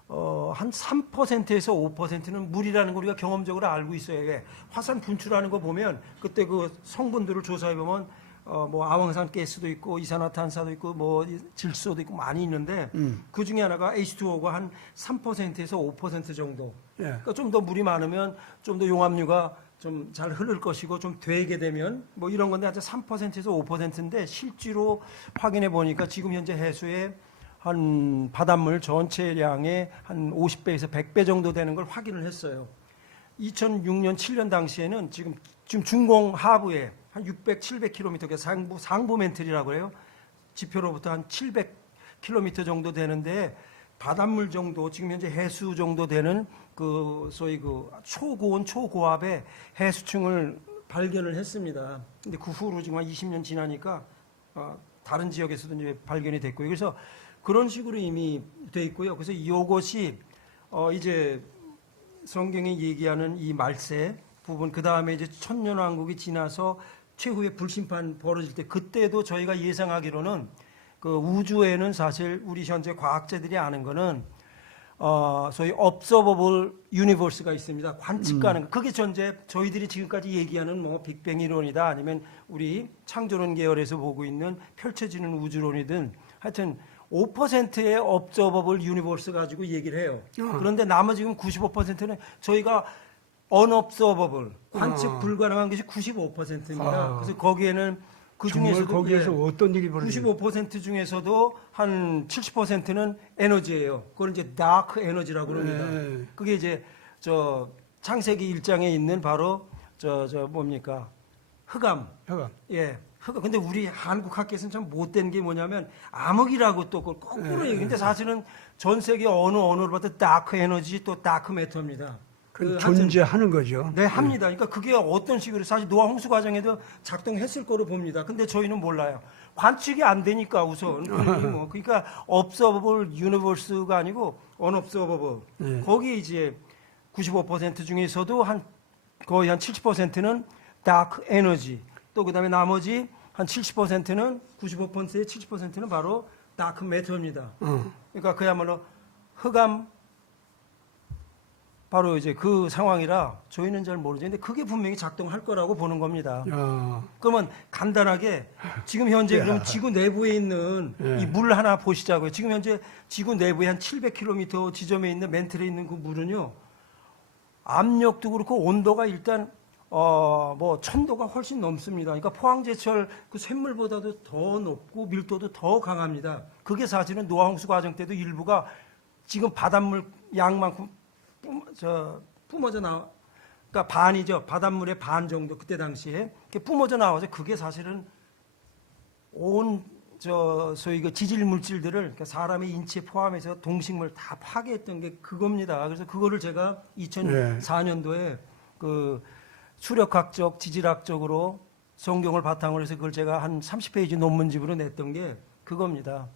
한 3%에서 5%는 물이라는 걸 우리가 경험적으로 알고 있어요. 화산 분출하는 거 보면 그때 그 성분들을 조사해 보면 뭐 아황산 가스도 있고 이산화탄소도 있고 뭐 질소도 있고 많이 있는데 그 중에 하나가 H2O가 한 3%에서 5% 정도. 예. 그러니까 좀 더 물이 많으면 좀 더 용암류가 좀 잘 흐를 것이고 좀 되게 되면 뭐 이런 건데 아주 3%에서 5%인데 실제로 확인해 보니까 지금 현재 해수의 한 바닷물 전체량의 한 50배에서 100배 정도 되는 걸 확인을 했어요. 2006년, 7년 당시에는 지금 중공 하부에 한 600, 700km, 상부 멘틀이라고 해요. 지표로부터 한 700km 정도 되는데 바닷물 정도, 지금 현재 해수 정도 되는 그 소위 그 초고온, 초고압의 해수층을 발견을 했습니다. 근데 그 후로 지금 한 20년 지나니까 다른 지역에서도 이제 발견이 됐고요. 그래서 그런 식으로 이미 돼 있고요. 그래서 이것이 이제 성경이 얘기하는 이 말세 부분, 그 다음에 이제 천년왕국이 지나서 최후의 불심판 벌어질 때, 그때도 저희가 예상하기로는 그 우주에는 사실 우리 현재 과학자들이 아는 거는 소위 observable universe가 있습니다. 관측 가능. 그게 전제 저희들이 지금까지 얘기하는 뭐 빅뱅 이론이다, 아니면 우리 창조론 계열에서 보고 있는 펼쳐지는 우주론이든 하여튼 5%의 observable universe 가지고 얘기를 해요. 그런데 나머지 지금 95%는 저희가 unobservable, 관측 불가능한 것이 95%입니다. 그래서 거기에는 그 정말 중에서도 거기에서 어떤 일이 벌어지죠? 95% 중에서도 한 70%는 에너지예요. 그걸 이제 다크 에너지라고 그럽니다. 네. 그게 이제 저 창세기 1장에 있는 바로 저 뭡니까? 흑암. 혀가. 예. 근데 우리 한국 학계에서는 참 못된 게 뭐냐면 암흑이라고 또 그걸 거꾸로 얘기해. 근데 사실은 전 세계 어느 언어를 봐도 다크 에너지 또 다크 매터입니다. 그 하여튼 존재하는 거죠. 네, 합니다. 그러니까 그게 어떤 식으로 사실 노화 홍수 과정에도 작동했을 거로 봅니다. 근데 저희는 몰라요. 관측이 안 되니까 우선. 그러니까 observable universe가 아니고 unobservable. 네. 거기에 이제 95% 중에서도 거의 한 70%는 dark energy. 또 그다음에 나머지 한 70%는 95%의 70%는 바로 dark matter입니다. 그러니까 그야말로 흑암, 바로 이제 그 상황이라 저희는 잘 모르죠. 근데 그게 분명히 작동할 거라고 보는 겁니다. 그러면 간단하게 지금 현재 그럼 지구 내부에 있는 이 물 하나 보시자고요. 지금 현재 지구 내부에 한 700km 지점에 있는 멘틀에 있는 그 물은요, 압력도 그렇고 온도가 일단 뭐 1000도가 훨씬 넘습니다. 그러니까 포항제철 그 샘물보다도 더 높고 밀도도 더 강합니다. 그게 사실은 노화홍수 과정 때도 일부가 지금 바닷물 양만큼 뿜어져 나와, 그러니까 반이죠. 바닷물의 반 정도 그때 당시에 이렇게 뿜어져 나와서 그게 사실은 소위 그 지질 물질들을, 그러니까 사람의 인체 포함해서 동식물 다 파괴했던 게 그겁니다. 그래서 그거를 제가 2004년도에 그 수력학적, 지질학적으로 성경을 바탕으로 해서 그걸 제가 한 30페이지 논문집으로 냈던 게 그겁니다.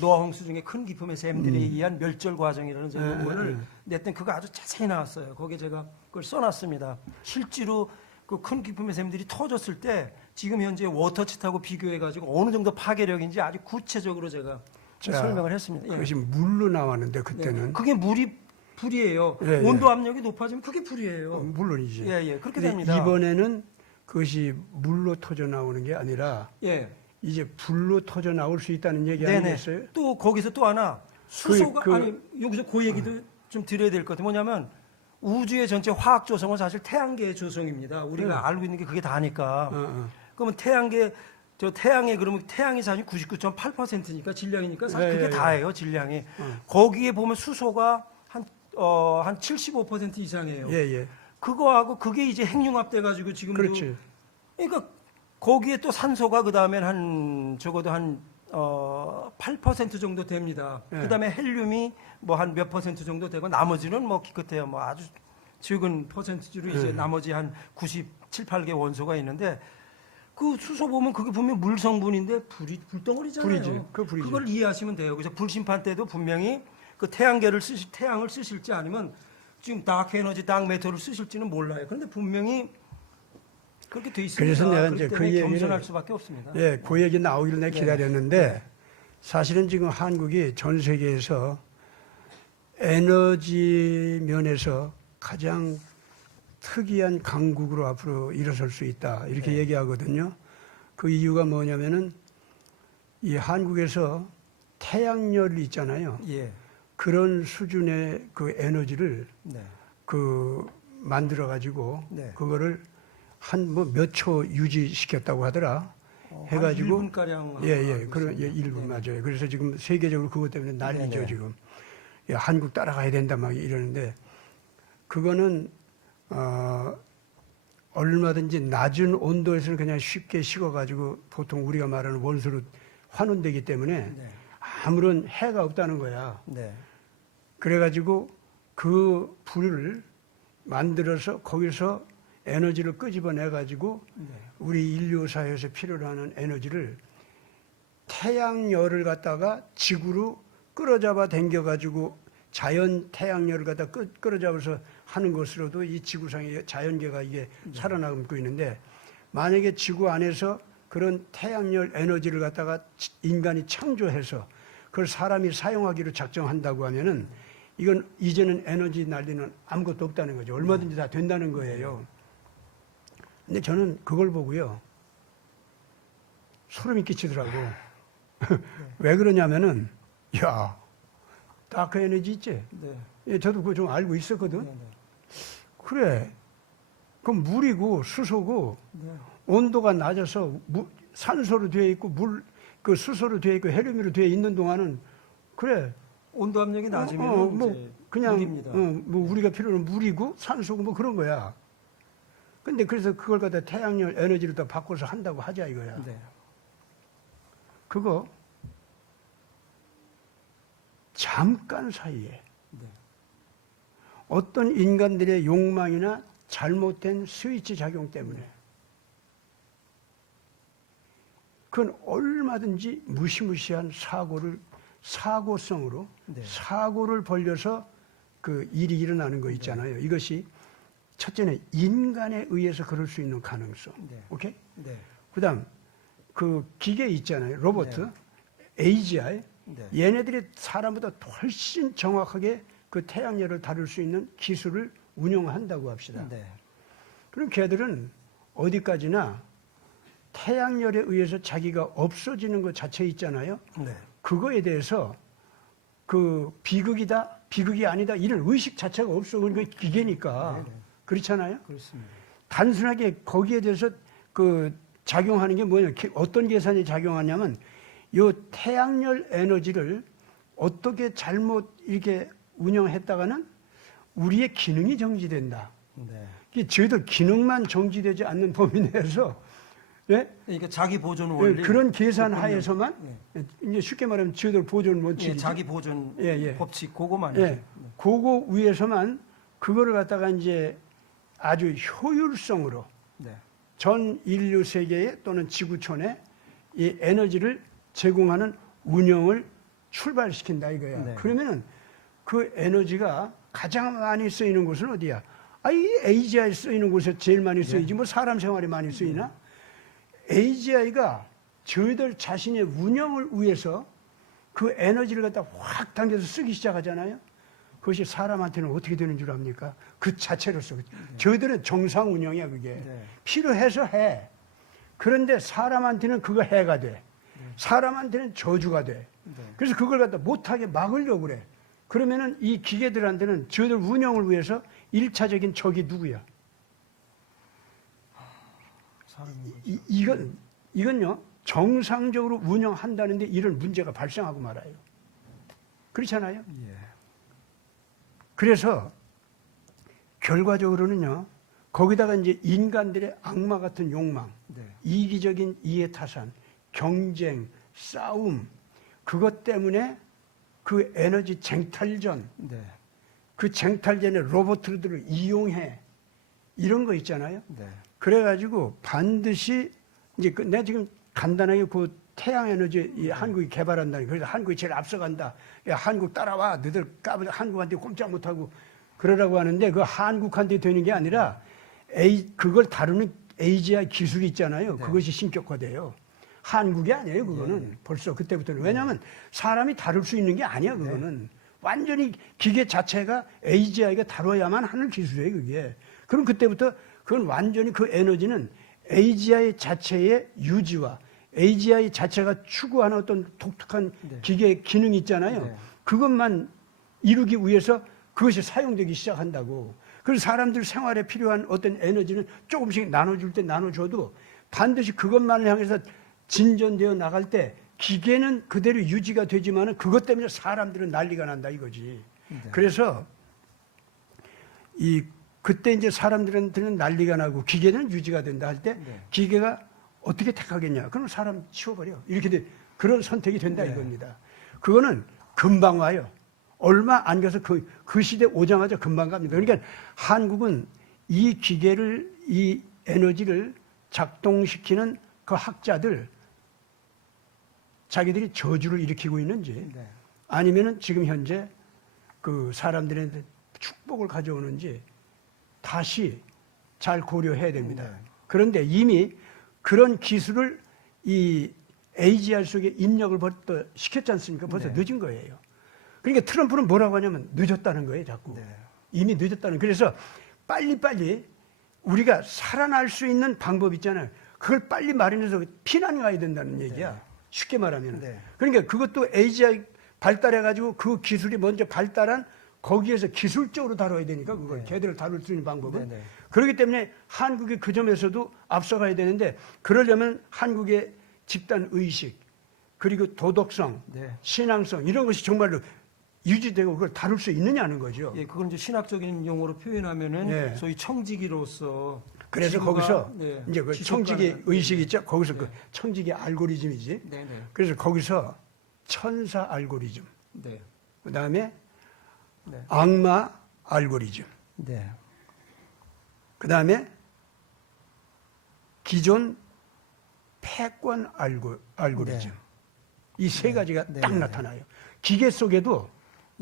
노화홍수 중에 큰 기품의 샘들에 의한 멸절 과정이라는 제 논문을 냈던 그거 아주 자세히 나왔어요. 거기에 제가 그걸 써놨습니다. 실제로 그 큰 기품의 샘들이 터졌을 때 지금 현재 워터칫하고 비교해가지고 어느 정도 파괴력인지 아주 구체적으로 제가 설명을 했습니다. 그것이 물로 나왔는데 그때는. 그게 불이에요. 예, 온도 압력이 높아지면 그게 불이에요. 물론이지. 예, 그렇게 근데 됩니다. 이번에는 그것이 물로 터져 나오는 게 아니라 예. 이제 불로 터져 나올 수 있다는 얘기 아니겠어요? 또 거기서 또 하나 수소가 그- 아니 여기서 그 얘기도 좀 드려야 될 것 같아요. 뭐냐면 우주의 전체 화학 조성은 사실 태양계의 조성입니다. 우리가 알고 있는 게 그게 다니까. 그러면 태양에 그러면 태양이 사실 99.8%니까 질량이니까 사실 그게 다예요, 질량이. 거기에 보면 수소가 한 75% 이상이에요. 예. 그거하고 그게 이제 핵융합돼 가지고 지금도, 그렇지. 그러니까 거기에 또 산소가 그다음에 적어도 한 8% 정도 됩니다. 예. 그다음에 헬륨이 뭐 한 몇 퍼센트 정도 되고 나머지는 뭐 기껏해야 뭐 아주 적은 퍼센트로 이제 나머지 한 97, 8개 원소가 있는데, 그 수소 보면 그게 분명 물 성분인데 불덩어리잖아요. 불이지. 불이지. 그걸 이해하시면 돼요. 그래서 불심판 때도 분명히 그 태양을 쓰실지 아니면 지금 다크 에너지, 다크 메터를 쓰실지는 몰라요. 그런데 분명히 그렇게 돼 있습니다. 그래서 내가 그렇기 이제 그 때문에 얘기를, 겸손할 수밖에 없습니다. 예, 그 얘기 나오기를 내가 기다렸는데 사실은 지금 한국이 전 세계에서 에너지 면에서 가장 특이한 강국으로 앞으로 일어설 수 있다 이렇게 얘기하거든요. 그 이유가 뭐냐면은 이 한국에서 태양열 있잖아요. 예. 그런 수준의 그 에너지를 네. 그 만들어 가지고 네. 그거를 한 뭐 몇 초 유지시켰다고 하더라. 해가지고 한 1분가량 예, 그런 예, 1분 맞아요. 그래서 지금 세계적으로 그것 때문에 난리죠 네네. 지금. 예, 한국 따라가야 된다 막 이러는데 그거는 얼마든지 낮은 온도에서는 그냥 쉽게 식어가지고 보통 우리가 말하는 원소로 환원되기 때문에 네. 아무런 해가 없다는 거야. 네. 그래가지고 그 불을 만들어서 거기서 에너지를 끄집어내가지고 네. 우리 인류 사회에서 필요로 하는 에너지를 태양열을 갖다가 지구로 끌어잡아 당겨가지고 자연 태양열을 갖다 끌어잡아서 하는 것으로도 이 지구상의 자연계가 이게 살아남고 있는데 만약에 지구 안에서 그런 태양열 에너지를 갖다가 인간이 창조해서 그걸 사람이 사용하기로 작정한다고 하면은 이건 이제는 에너지 난리는 아무것도 없다는 거죠. 얼마든지 다 된다는 거예요. 근데 저는 그걸 보고요. 소름이 끼치더라고. 왜 그러냐면은, 야, 다크 에너지 있지? 네. 예, 저도 그거 좀 알고 있었거든. 네. 그래. 그럼 물이고 수소고 네. 온도가 낮아서 산소로 되어 있고 그 수소로 되어 있고 헬륨으로 되어 있는 동안은 그래. 온도 압력이 낮으면 뭐 이제 그냥 물입니다. 뭐 우리가 필요한 물이고 산소고 뭐 그런 거야. 근데 그래서 그걸 갖다 태양열 에너지로 다 바꿔서 한다고 하자 이거야. 네. 그거 잠깐 사이에 네. 어떤 인간들의 욕망이나 잘못된 스위치 작용 때문에 그건 얼마든지 무시무시한 사고성으로 네. 사고를 벌려서 그 일이 일어나는 거 있잖아요. 이것이 첫째는 인간에 의해서 그럴 수 있는 가능성. 네. 오케이? 네. 그다음 그 기계 있잖아요. 로봇, AGI. 네. 얘네들이 사람보다 훨씬 정확하게 그 태양열을 다룰 수 있는 기술을 운영한다고 합시다. 네. 그럼 걔들은 어디까지나 태양열에 의해서 자기가 없어지는 것 자체 있잖아요. 네. 그거에 대해서 그 비극이다, 비극이 아니다 이런 의식 자체가 없어. 그러니까 기계니까. 네. 그렇잖아요. 그렇습니다. 단순하게 거기에 대해서 그 작용하는 게 뭐냐, 어떤 계산이 작용하냐면 요 태양열 에너지를 어떻게 잘못 이렇게 운영했다가는 우리의 기능이 정지된다. 네. 이게 저희들 기능만 정지되지 않는 범위 내에서 예? 그러니까 자기 보존 원리 그런 계산 하에서만 네. 이제 쉽게 말하면 저희들 보존 원칙이죠. 예, 자기 보존 예. 법칙 그거만이죠. 예, 그거 위에서만 그거를 갖다가 이제 아주 효율성으로 네. 전 인류 세계에 또는 지구촌에 이 에너지를 제공하는 운영을 출발시킨다 이거야. 네. 그러면은 그 에너지가 가장 많이 쓰이는 곳은 어디야? 이 AGI 쓰이는 곳에 제일 많이 쓰이지 뭐 사람 생활에 많이 쓰이나? AGI가 저희들 자신의 운영을 위해서 그 에너지를 갖다 확 당겨서 쓰기 시작하잖아요. 그것이 사람한테는 어떻게 되는 줄 압니까? 그 자체로서. 저희들은 정상 운영이야, 그게. 네. 필요해서 해. 그런데 사람한테는 그거 해가 돼. 사람한테는 저주가 돼. 네. 그래서 그걸 갖다 못하게 막으려고 그래. 그러면은 이 기계들한테는 저희들 운영을 위해서 일차적인 적이 누구야? 사람인 이건요, 정상적으로 운영한다는데 이런 문제가 발생하고 말아요. 그렇잖아요? 예. 그래서 결과적으로는요, 거기다가 이제 인간들의 악마 같은 욕망, 네. 이기적인 이해타산, 경쟁, 싸움, 그것 때문에 그 에너지 쟁탈전, 네. 그 쟁탈전에 로봇들을 이용해. 이런 거 있잖아요. 네. 그래가지고 반드시 이제 내가 지금 간단하게 그 태양 에너지 이 한국이 개발한다. 그래서 한국이 제일 앞서간다. 야, 한국 따라와. 너희들 까불 한국한테 꼼짝 못하고 그러라고 하는데 그 한국한테 되는 게 아니라 그걸 다루는 AGI 기술이 있잖아요. 네. 그것이 신격화돼요. 한국이 아니에요. 그거는 벌써 그때부터는. 왜냐하면 사람이 다룰 수 있는 게 아니야. 그거는 완전히 기계 자체가 AGI가 다뤄야만 하는 기술이에요. 그게. 그럼 그때부터 그건 완전히 그 에너지는 AGI 자체의 유지와 AGI 자체가 추구하는 어떤 독특한 네. 기계 기능이 있잖아요. 네. 그것만 이루기 위해서 그것이 사용되기 시작한다고. 그래서 사람들 생활에 필요한 어떤 에너지는 조금씩 나눠줄 때 나눠줘도 반드시 그것만을 향해서 진전되어 나갈 때 기계는 그대로 유지가 되지만은 그것 때문에 사람들은 난리가 난다 이거지. 네. 그래서 그때 이제 사람들한테는 난리가 나고 기계는 유지가 된다 할 때 네. 기계가 어떻게 택하겠냐? 그럼 사람 치워버려. 이렇게 그런 선택이 된다 네. 이겁니다. 그거는 금방 와요. 얼마 안 가서 그 시대 오자마자 금방 갑니다. 그러니까 한국은 이 기계를, 이 에너지를 작동시키는 그 학자들, 자기들이 저주를 일으키고 있는지 네. 아니면은 지금 현재 그 사람들한테 축복을 가져오는지 다시 잘 고려해야 됩니다. 네. 그런데 이미 그런 기술을 이 AGR 속에 입력을 벌써 시켰지 않습니까? 벌써 네. 늦은 거예요. 그러니까 트럼프는 뭐라고 하냐면 늦었다는 거예요, 자꾸. 네. 이미 늦었다는. 그래서 빨리빨리 우리가 살아날 수 있는 방법 있잖아요. 그걸 빨리 마련해서 피난 가야 된다는 얘기야. 네. 쉽게 말하면. 네. 그러니까 그것도 AGI 발달해가지고 그 기술이 먼저 발달한 거기에서 기술적으로 다뤄야 되니까 그걸 네. 걔들을 다룰 수 있는 방법은. 네, 네. 그렇기 때문에 한국이 그 점에서도 앞서가야 되는데 그러려면 한국의 집단 의식 그리고 도덕성, 네. 신앙성 이런 것이 정말로 유지되고 그걸 다룰 수 있느냐는 거죠. 예, 그건 이제 신학적인 용어로 표현하면은 예. 소위 청지기로서 그래서 지구가- 거기서 네, 이제 그 지속가는- 청지기 의식 있죠. 거기서 네. 그 청지기 알고리즘이지. 네, 네. 그래서 거기서 천사 알고리즘, 네. 그 다음에 네. 악마 알고리즘, 네. 그 다음에 기존 패권 알고리즘. 네. 이 세 가지가 네, 딱 네, 나타나요. 기계 속에도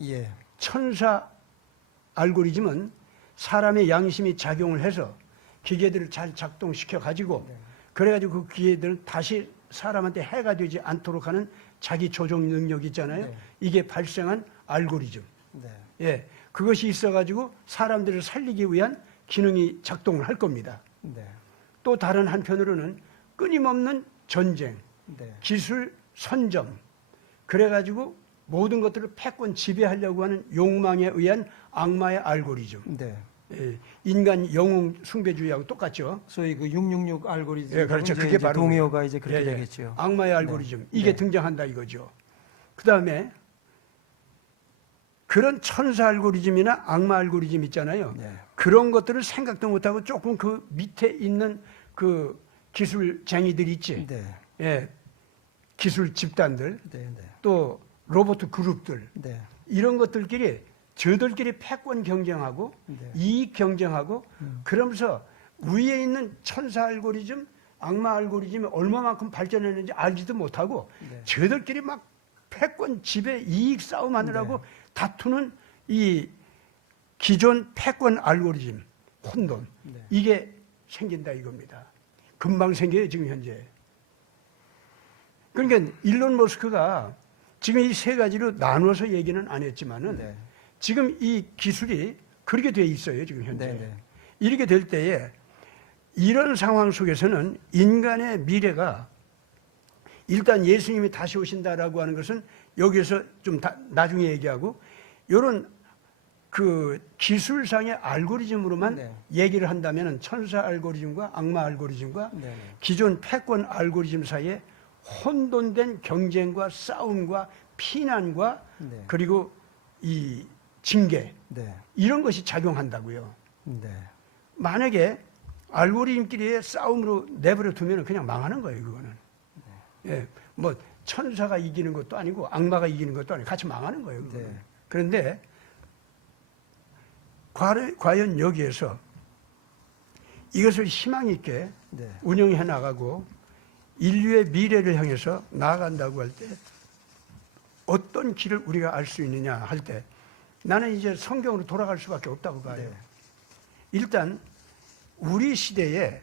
예. 천사 알고리즘은 사람의 양심이 작용을 해서 기계들을 잘 작동시켜 가지고 네. 그래가지고 그 기계들은 다시 사람한테 해가 되지 않도록 하는 자기 조종 능력 있잖아요. 네. 이게 발생한 알고리즘. 네. 예, 그것이 있어가지고 사람들을 살리기 위한 기능이 작동을 할 겁니다. 네. 또 다른 한편으로는 끊임없는 전쟁, 네. 기술 선점, 그래가지고 모든 것들을 패권 지배하려고 하는 욕망에 의한 악마의 알고리즘. 네. 예, 인간 영웅 숭배주의하고 똑같죠. 소위 그 666 알고리즘. 예, 그렇죠. 그게 바로 동의어가 이제 그렇게 예, 예. 되겠죠. 악마의 알고리즘. 이게 네. 등장한다 이거죠. 그 다음에 그런 천사 알고리즘이나 악마 알고리즘 있잖아요. 네. 그런 것들을 생각도 못하고 조금 그 밑에 있는 그 기술쟁이들 있지. 네. 예, 기술 집단들, 네. 네. 또 로봇 그룹들 네. 이런 것들끼리 저들끼리 패권 경쟁하고 네. 이익 경쟁하고 그러면서 위에 있는 천사 알고리즘, 악마 알고리즘이 얼마만큼 발전했는지 알지도 못하고 네. 저들끼리 막 패권 지배 이익 싸움하느라고 네. 다투는 이 기존 패권 알고리즘 혼돈 네. 이게 생긴다 이겁니다. 금방 생겨요 지금 현재. 그러니까 일론 머스크가 지금 이 세 가지로 나눠서 얘기는 안 했지만은 네. 지금 이 기술이 그렇게 돼 있어요 지금 현재. 네, 네. 이렇게 될 때에 이런 상황 속에서는 인간의 미래가 일단 예수님이 다시 오신다라고 하는 것은 여기서 좀 나중에 얘기하고 이런 그 기술상의 알고리즘으로만 네. 얘기를 한다면 천사 알고리즘과 악마 알고리즘과 네, 네. 기존 패권 알고리즘 사이에 혼돈된 경쟁과 싸움과 피난과 네. 그리고 이 징계 네. 이런 것이 작용한다고요. 네. 만약에 알고리즘끼리의 싸움으로 내버려 두면 그냥 망하는 거예요, 그거는. 예, 뭐 천사가 이기는 것도 아니고 악마가 이기는 것도 아니고 같이 망하는 거예요. 그거는. 네. 그런데 과연 여기에서 이것을 희망 있게 네. 운영해 나가고 인류의 미래를 향해서 나아간다고 할 때 어떤 길을 우리가 알 수 있느냐 할 때 나는 이제 성경으로 돌아갈 수밖에 없다고 봐요. 네. 일단 우리 시대에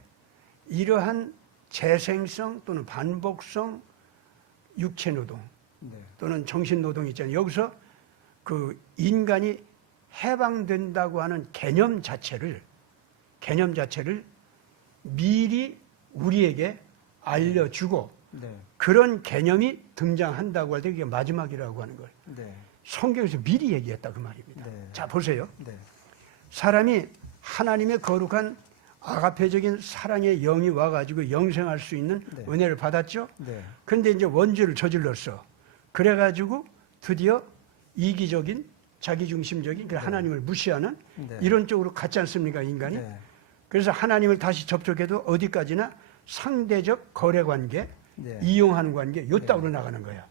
이러한 재생성 또는 반복성 육체노동 네. 또는 정신노동 있잖아요. 여기서 그 인간이 해방된다고 하는 개념 자체를 미리 우리에게 알려주고 네. 그런 개념이 등장한다고 할 때 그게 마지막이라고 하는 걸 네. 성경에서 미리 얘기했다 그 말입니다. 네. 자 보세요. 네. 사람이 하나님의 거룩한 아가페적인 사랑의 영이 와가지고 영생할 수 있는 네. 은혜를 받았죠. 네. 그런데 이제 원죄를 저질렀어. 그래가지고 드디어 이기적인 자기중심적인 그 하나님을 무시하는 네. 이런 쪽으로 갔지 않습니까 인간이? 네. 그래서 하나님을 다시 접촉해도 어디까지나 상대적 거래관계, 네. 이용하는 관계 요따구로 나가는 거야.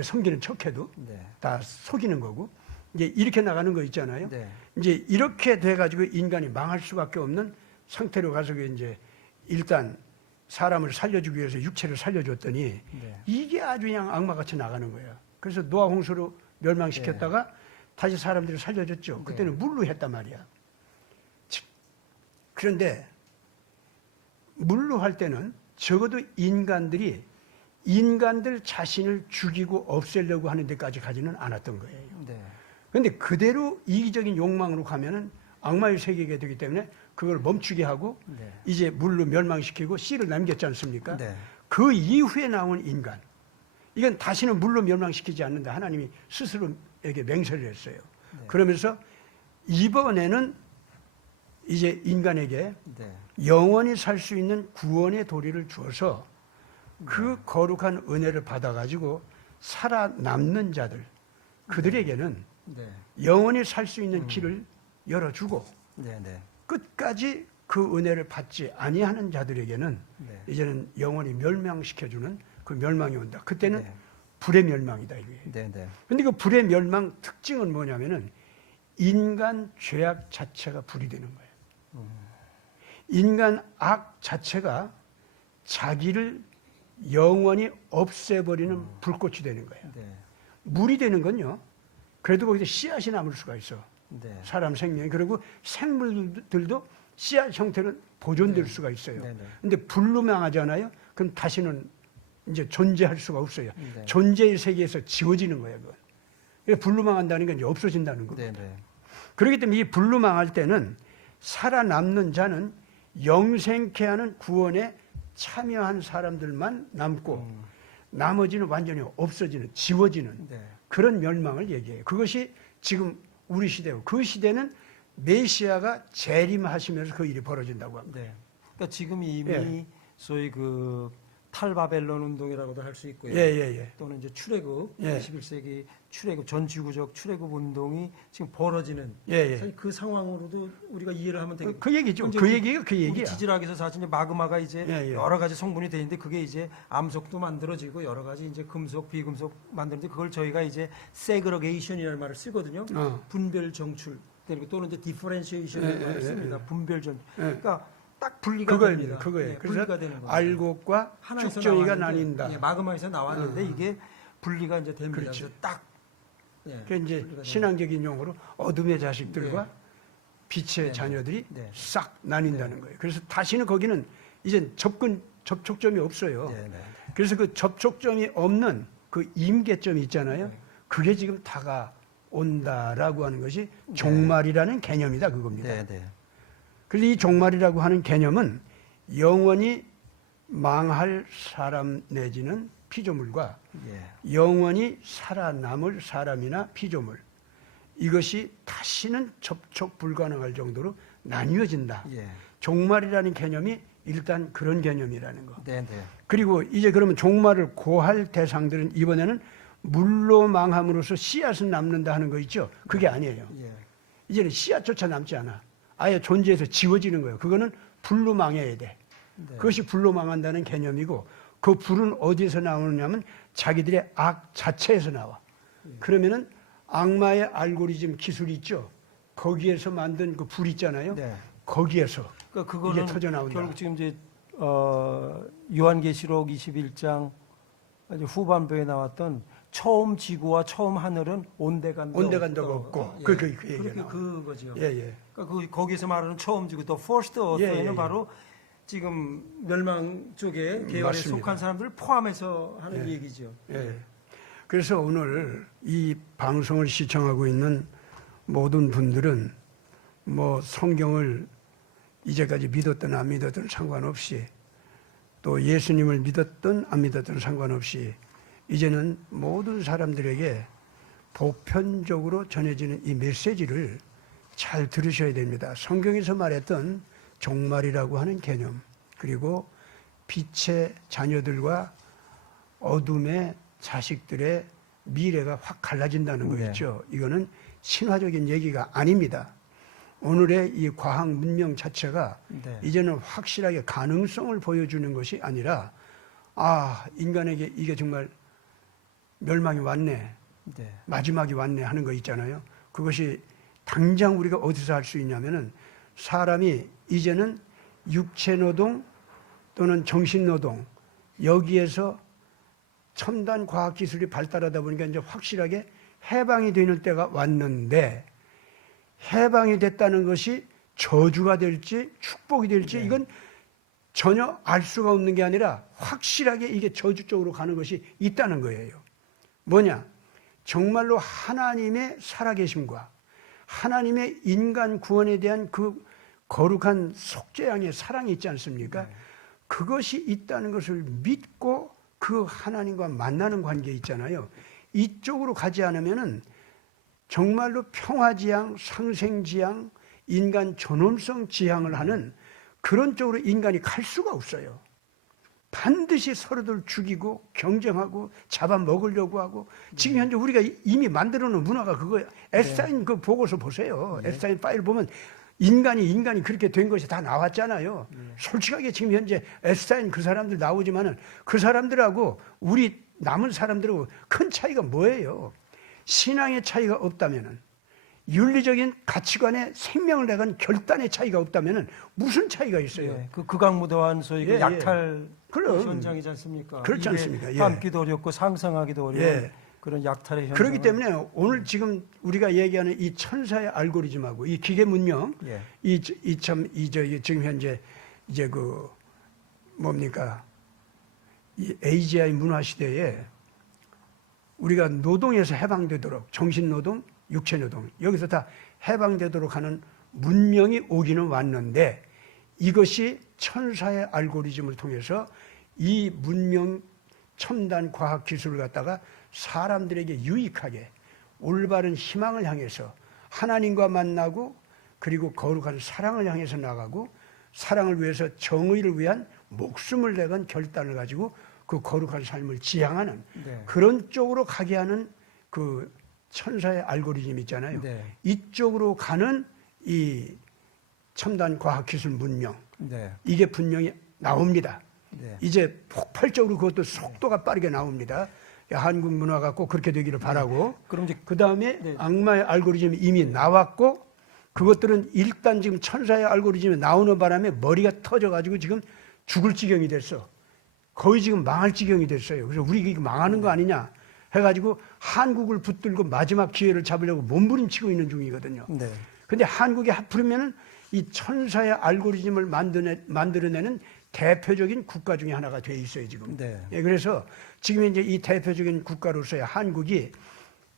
섬기는 척해도 네. 다 속이는 거고 이제 이렇게 나가는 거 있잖아요. 네. 이제 이렇게 돼가지고 인간이 망할 수밖에 없는 상태로 가서 이제 일단 사람을 살려주기 위해서 육체를 살려줬더니 네. 이게 아주 그냥 악마같이 나가는 거야. 그래서 노아 홍수로 멸망시켰다가 다시 사람들을 살려줬죠. 그때는 물로 했단 말이야. 그런데 물로 할 때는 적어도 인간들 자신을 죽이고 없애려고 하는 데까지 가지는 않았던 거예요. 네. 그런데 그대로 이기적인 욕망으로 가면은 악마의 세계가 되기 때문에 그걸 멈추게 하고 네. 이제 물로 멸망시키고 씨를 남겼지 않습니까? 네. 그 이후에 나온 인간. 이건 다시는 물로 멸망시키지 않는다. 하나님이 스스로에게 맹세를 했어요. 네. 그러면서 이번에는 이제 인간에게 네. 영원히 살 수 있는 구원의 도리를 주어서 그 거룩한 은혜를 받아가지고 살아남는 자들, 그들에게는 네. 영원히 살 수 있는 길을 열어주고 네. 네. 끝까지 그 은혜를 받지 아니하는 자들에게는 네. 이제는 영원히 멸망시켜주는 그 멸망이 온다. 그때는 네. 불의 멸망이다 이게. 네. 네. 근데 그 불의 멸망 특징은 뭐냐면은 인간 죄악 자체가 불이 되는 거예요. 인간 악 자체가 자기를 영원히 없애버리는 불꽃이 되는 거예요. 네. 물이 되는 건요. 그래도 거기서 씨앗이 남을 수가 있어. 네. 사람 생명이. 그리고 생물들도 씨앗 형태로 보존될 수가 있어요. 네, 네. 근데 불로 망하잖아요. 그럼 다시는 이제 존재할 수가 없어요. 네. 존재의 세계에서 지워지는 거예요. 그건. 그래서 불로 망한다는 건 이제 없어진다는 거예요. 네. 네. 그렇기 때문에 이 불로 망할 때는 살아남는 자는 영생케 하는 구원에 참여한 사람들만 남고 나머지는 완전히 없어지는, 지워지는 네. 그런 멸망을 얘기해요. 그것이 지금 우리 시대고 그 시대는 메시아가 재림하시면서 그 일이 벌어진다고 합니다. 네. 그러니까 지금 이미 예. 소위 그 탈바벨론 운동이라고도 할 수 있고요. 예. 또는 이제 출애굽, 예. 21세기 출애굽 전 지구적 출애굽 운동이 지금 벌어지는 예. 사실 그 상황으로도 우리가 이해를 하면 되겠죠. 그 얘기죠. 이제 그 얘기가 그 우리 얘기야. 지질학에서 사실 이제 마그마가 이제 예. 여러 가지 성분이 되는데 그게 이제 암석도 만들어지고 여러 가지 이제 금속, 비금속 만드는데 그걸 저희가 이제 세그러게이션이라는 말을 쓰거든요. 분별 정출. 그리고 또는 이제 디퍼렌시에이션이라는 말을 씁니다. 분별 정출. 그러니까 딱 분리가 됩니다. 그거예요. 예, 그래서 분리가 되는 겁니다. 알곡과 하나에서 쭉정이가 나왔는데, 나뉜다. 예, 마그마에서 나왔는데 이게 분리가 이제 됩니다. 그렇죠. 그래서 딱 예, 그 이제 분리가 신앙적인 용어로 어둠의 자식들과 네. 빛의 네. 자녀들이 네. 싹 나뉜다는 거예요. 그래서 다시는 거기는 이제 접촉점이 없어요. 네, 네. 그래서 그 접촉점이 없는 그 임계점이 있잖아요. 네. 그게 지금 다가온다라고 하는 것이 종말이라는 개념이다 그겁니다. 네, 네. 그래서 이 종말이라고 하는 개념은 영원히 망할 사람 내지는 피조물과 예. 영원히 살아남을 사람이나 피조물 이것이 다시는 접촉 불가능할 정도로 나뉘어진다. 예. 종말이라는 개념이 일단 그런 개념이라는 거. 네, 네. 그리고 이제 그러면 종말을 고할 대상들은 이번에는 물로 망함으로써 씨앗은 남는다 하는 거 있죠? 그게 아니에요. 예. 이제는 씨앗조차 남지 않아. 아예 존재에서 지워지는 거예요. 그거는 불로 망해야 돼. 네. 그것이 불로 망한다는 개념이고 그 불은 어디에서 나오느냐면 자기들의 악 자체에서 나와. 그러면은 악마의 알고리즘 기술이 있죠. 거기에서 만든 그 불 있잖아요. 네. 거기에서 그러니까 그거는 이게 터져 나온다. 결국 지금 이제 요한계시록 21장 후반부에 나왔던 처음 지구와 처음 하늘은 온데간도가 없고 예. 그 얘기가 그렇게 나와요. 그거죠. 예. 그러니까 거기서 말하는 처음 지구, 또 first earth에는 예. 바로 지금 멸망 쪽에 계열에 맞습니다. 속한 사람들을 포함해서 하는 얘기죠. 예. 그래서 오늘 이 방송을 시청하고 있는 모든 분들은 뭐 성경을 이제까지 믿었든 안 믿었든 상관없이 또 예수님을 믿었든 안 믿었든 상관없이 이제는 모든 사람들에게 보편적으로 전해지는 이 메시지를 잘 들으셔야 됩니다. 성경에서 말했던 종말이라고 하는 개념, 그리고 빛의 자녀들과 어둠의 자식들의 미래가 확 갈라진다는 거 있죠. 이거는 신화적인 얘기가 아닙니다. 오늘의 이 과학 문명 자체가 이제는 확실하게 가능성을 보여주는 것이 아니라 인간에게 이게 정말 멸망이 왔네, 마지막이 왔네 하는 거 있잖아요. 그것이 당장 우리가 어디서 할 수 있냐면은 사람이 이제는 육체노동 또는 정신노동 여기에서 첨단 과학기술이 발달하다 보니까 이제 확실하게 해방이 되는 때가 왔는데, 해방이 됐다는 것이 저주가 될지 축복이 될지 이건 전혀 알 수가 없는 게 아니라 확실하게 이게 저주 쪽으로 가는 것이 있다는 거예요. 뭐냐? 정말로 하나님의 살아계심과 하나님의 인간 구원에 대한 그 거룩한 속죄양의 사랑이 있지 않습니까? 그것이 있다는 것을 믿고 그 하나님과 만나는 관계 있잖아요. 이쪽으로 가지 않으면은 정말로 평화지향, 상생지향, 인간 존엄성 지향을 하는 그런 쪽으로 인간이 갈 수가 없어요. 반드시 서로들 죽이고 경쟁하고 잡아먹으려고 하고, 지금 현재 우리가 이미 만들어 놓은 문화가 그거예요. 에스타인 그 보고서 보세요. 에스타인 파일 보면 인간이 그렇게 된 것이 다 나왔잖아요. 솔직하게 지금 현재 에스타인 그 사람들 나오지만은 그 사람들하고 우리 남은 사람들하고 큰 차이가 뭐예요? 신앙의 차이가 없다면은, 윤리적인 가치관의 생명을 내건 결단의 차이가 없다면은 무슨 차이가 있어요? 그 극악무도한 소위 그 약탈 그럼. 현장이지 않습니까? 그렇지 않습니까? 담기도 어렵고 상상하기도 어려운 그런 약탈의 현장. 그렇기 때문에 오늘 지금 우리가 얘기하는 이 천사의 알고리즘하고 이 기계 문명, 지금 현재 이제 그 뭡니까? 이 AGI 문화 시대에 우리가 노동에서 해방되도록, 정신노동, 육체노동 여기서 다 해방되도록 하는 문명이 오기는 왔는데, 이것이 천사의 알고리즘을 통해서 이 문명 첨단 과학 기술을 갖다가 사람들에게 유익하게 올바른 희망을 향해서 하나님과 만나고, 그리고 거룩한 사랑을 향해서 나가고, 사랑을 위해서 정의를 위한 목숨을 내건 결단을 가지고 그 거룩한 삶을 지향하는 그런 쪽으로 가게 하는 그 천사의 알고리즘 있잖아요. 이쪽으로 가는 이 첨단 과학기술 문명, 이게 분명히 나옵니다. 이제 폭발적으로 그것도 속도가 빠르게 나옵니다. 한국 문화가 꼭 그렇게 되기를 바라고. 그럼 이제 그 다음에 악마의 알고리즘이 이미 나왔고, 그것들은 일단 지금 천사의 알고리즘이 나오는 바람에 머리가 터져가지고 지금 죽을 지경이 됐어. 거의 지금 망할 지경이 됐어요. 그래서 우리 이거 망하는 거 아니냐 해가지고 한국을 붙들고 마지막 기회를 잡으려고 몸부림치고 있는 중이거든요. 근데 한국이 하필이면은 이 천사의 알고리즘을 만들어내는 대표적인 국가 중에 하나가 돼 있어요, 지금. 그래서 지금 이제 이 대표적인 국가로서의 한국이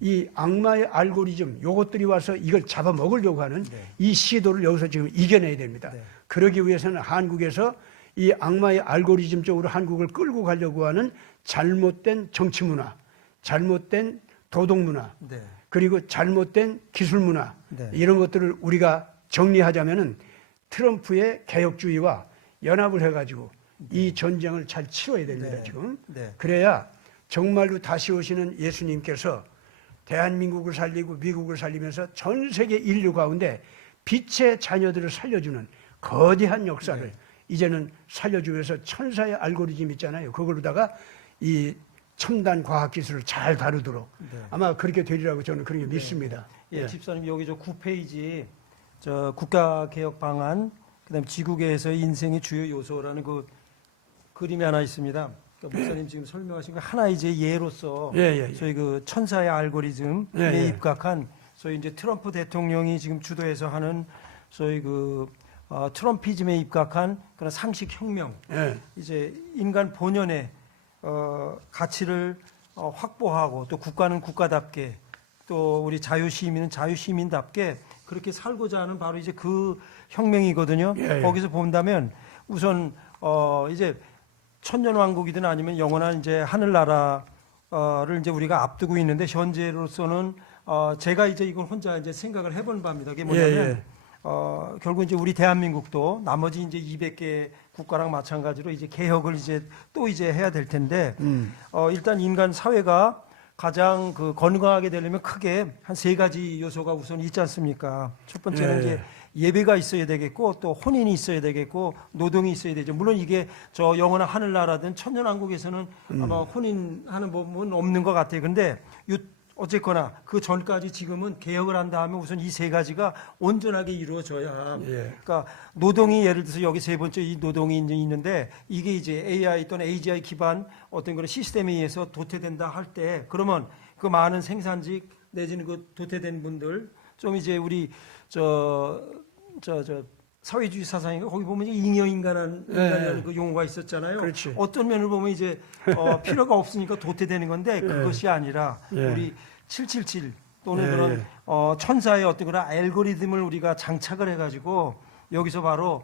이 악마의 알고리즘 요것들이 와서 이걸 잡아먹으려고 하는 이 시도를 여기서 지금 이겨내야 됩니다. 그러기 위해서는 한국에서 이 악마의 알고리즘 쪽으로 한국을 끌고 가려고 하는 잘못된 정치 문화, 잘못된 도덕 문화, 그리고 잘못된 기술 문화, 이런 것들을 우리가 정리하자면은 트럼프의 개혁주의와 연합을 해가지고 이 전쟁을 잘 치러야 됩니다, 지금. 그래야 정말로 다시 오시는 예수님께서 대한민국을 살리고 미국을 살리면서 전 세계 인류 가운데 빛의 자녀들을 살려주는 거대한 역사를 이제는 살려주기 위해서 천사의 알고리즘 있잖아요. 그걸로다가 이 첨단 과학기술을 잘 다루도록 아마 그렇게 되리라고 저는 그렇게 믿습니다. 집사님 여기 저 9페이지 저 국가개혁 방안, 그다음 지구계에서의 인생의 주요 요소라는 그 그림이 하나 있습니다. 그러니까 목사님 지금 설명하신 거 하나 이제 예로서 저희 그 천사의 알고리즘에 입각한 소위 이제 트럼프 대통령이 지금 주도해서 하는 소위 그 트럼피즘에 입각한 그런 상식 혁명, 이제 인간 본연의 가치를 확보하고 또 국가는 국가답게 또 우리 자유시민은 자유시민답게 그렇게 살고자 하는 바로 이제 그 혁명이거든요. 거기서 본다면 우선 이제 천년왕국이든 아니면 영원한 이제 하늘나라를 이제 우리가 앞두고 있는데 현재로서는 제가 이제 이걸 혼자 이제 생각을 해본 바입니다. 그게 뭐냐면 결국 이제 우리 대한민국도 나머지 이제 200개 국가랑 마찬가지로 이제 개혁을 이제 또 이제 해야 될 텐데 일단 인간 사회가 가장 그 건강하게 되려면 크게 한 세 가지 요소가 우선 있지 않습니까? 첫 번째는 이제 예배가 있어야 되겠고 또 혼인이 있어야 되겠고 노동이 있어야 되죠. 물론 이게 저 영원한 하늘나라든 천년왕국에서는 아마 혼인하는 법은 없는 것 같아요. 근데 어쨌거나 그 전까지 지금은 개혁을 한 다음에 우선 이 세 가지가 온전하게 이루어져야. 그러니까 노동이 예를 들어서 여기 세 번째 이 노동이 이제 있는데 이게 이제 AI 또는 AGI 기반 어떤 그런 시스템에 의해서 도태된다 할 때 그러면 그 많은 생산직 내지는 그 도태된 분들 좀 이제 우리 저 사회주의 사상인가 거기 보면 인간이라는 그 용어가 있었잖아요. 그렇지. 어떤 면을 보면 이제 필요가 없으니까 도태되는 건데 그것이 아니라 우리 777 또는 그런 천사의 어떤 그런 알고리즘을 우리가 장착을 해가지고 여기서 바로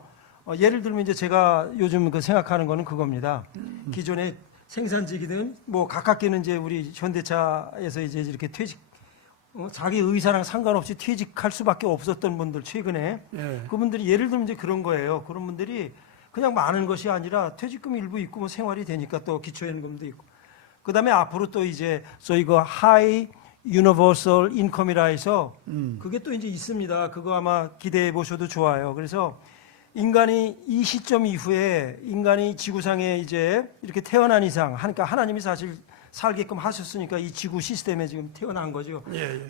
예를 들면 이제 제가 요즘 그 생각하는 거는 그겁니다. 기존의 생산직이든 뭐 가깝게는 이제 우리 현대차에서 이제 이렇게 퇴직 자기 의사랑 상관없이 퇴직할 수밖에 없었던 분들 최근에 그분들이 예를 들면 이제 그런 거예요. 그런 분들이 그냥 많은 것이 아니라 퇴직금 일부 있고 뭐 생활이 되니까 또 기초연금도 있고 그다음에 앞으로 또 이제 소위 그 하이 유니버설 인컴이라 해서 그게 또 이제 있습니다. 그거 아마 기대해 보셔도 좋아요. 그래서 인간이 이 시점 이후에 인간이 지구상에 이제 이렇게 태어난 이상 그러니까 하나님이 사실 살게끔 하셨으니까 이 지구 시스템에 지금 태어난 거죠.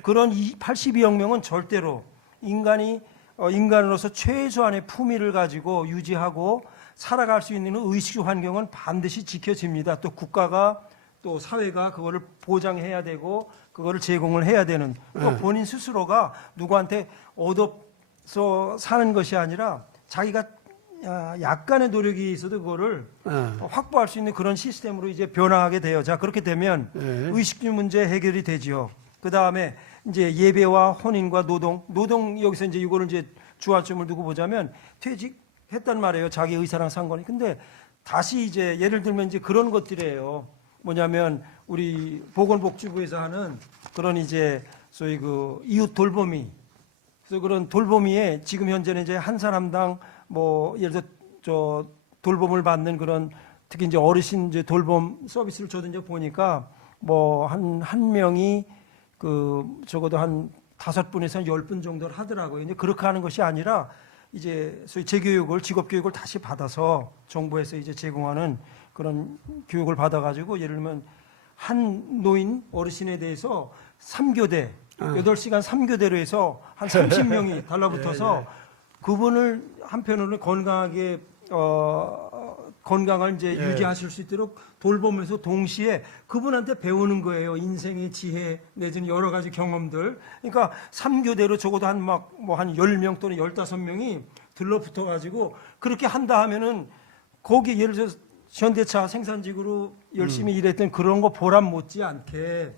그런 82억 명은 절대로 인간으로서 최소한의 품위를 가지고 유지하고 살아갈 수 있는 의식 환경은 반드시 지켜집니다. 또 국가가 또 사회가 그거를 보장해야 되고 그거를 제공을 해야 되는 또 본인 스스로가 누구한테 얻어서 사는 것이 아니라 자기가 약간의 노력이 있어도 그거를 확보할 수 있는 그런 시스템으로 이제 변화하게 돼요. 자, 그렇게 되면 의식주 문제 해결이 되지요. 그 다음에 이제 예배와 혼인과 노동 여기서 이제 이거를 이제 주안점을 두고 보자면 퇴직했단 말이에요. 자기 의사랑 상관이. 근데 다시 이제 예를 들면 이제 그런 것들이에요. 뭐냐면 우리 보건복지부에서 하는 그런 이제 소위 그 이웃 돌보미. 그래서 그런 돌보미에 지금 현재는 이제 한 사람당 뭐 예를 들어 저 돌봄을 받는 그런 특히 이제 어르신 이제 돌봄 서비스를 저도 이제 보니까 뭐 한 명이 그 적어도 한 5분에서 한 10분 정도를 하더라고요. 이제 그렇게 하는 것이 아니라 이제 소위 재교육을 직업 교육을 다시 받아서 정부에서 이제 제공하는 그런 교육을 받아가지고 예를 들면 한 노인 어르신에 대해서 3교대 8시간 3교대로 해서 한 30명이 달라붙어서 그분을 한편으로는 건강하게 건강을 이제 유지하실 수 있도록 돌보면서 동시에 그분한테 배우는 거예요. 인생의 지혜 내지는 여러 가지 경험들. 그러니까 3교대로 적어도 한 10명 또는 15명이 들러붙어 가지고 그렇게 한다 하면은 거기 예를 들어서 현대차 생산직으로 열심히 일했던 그런 거 보람 못지 않게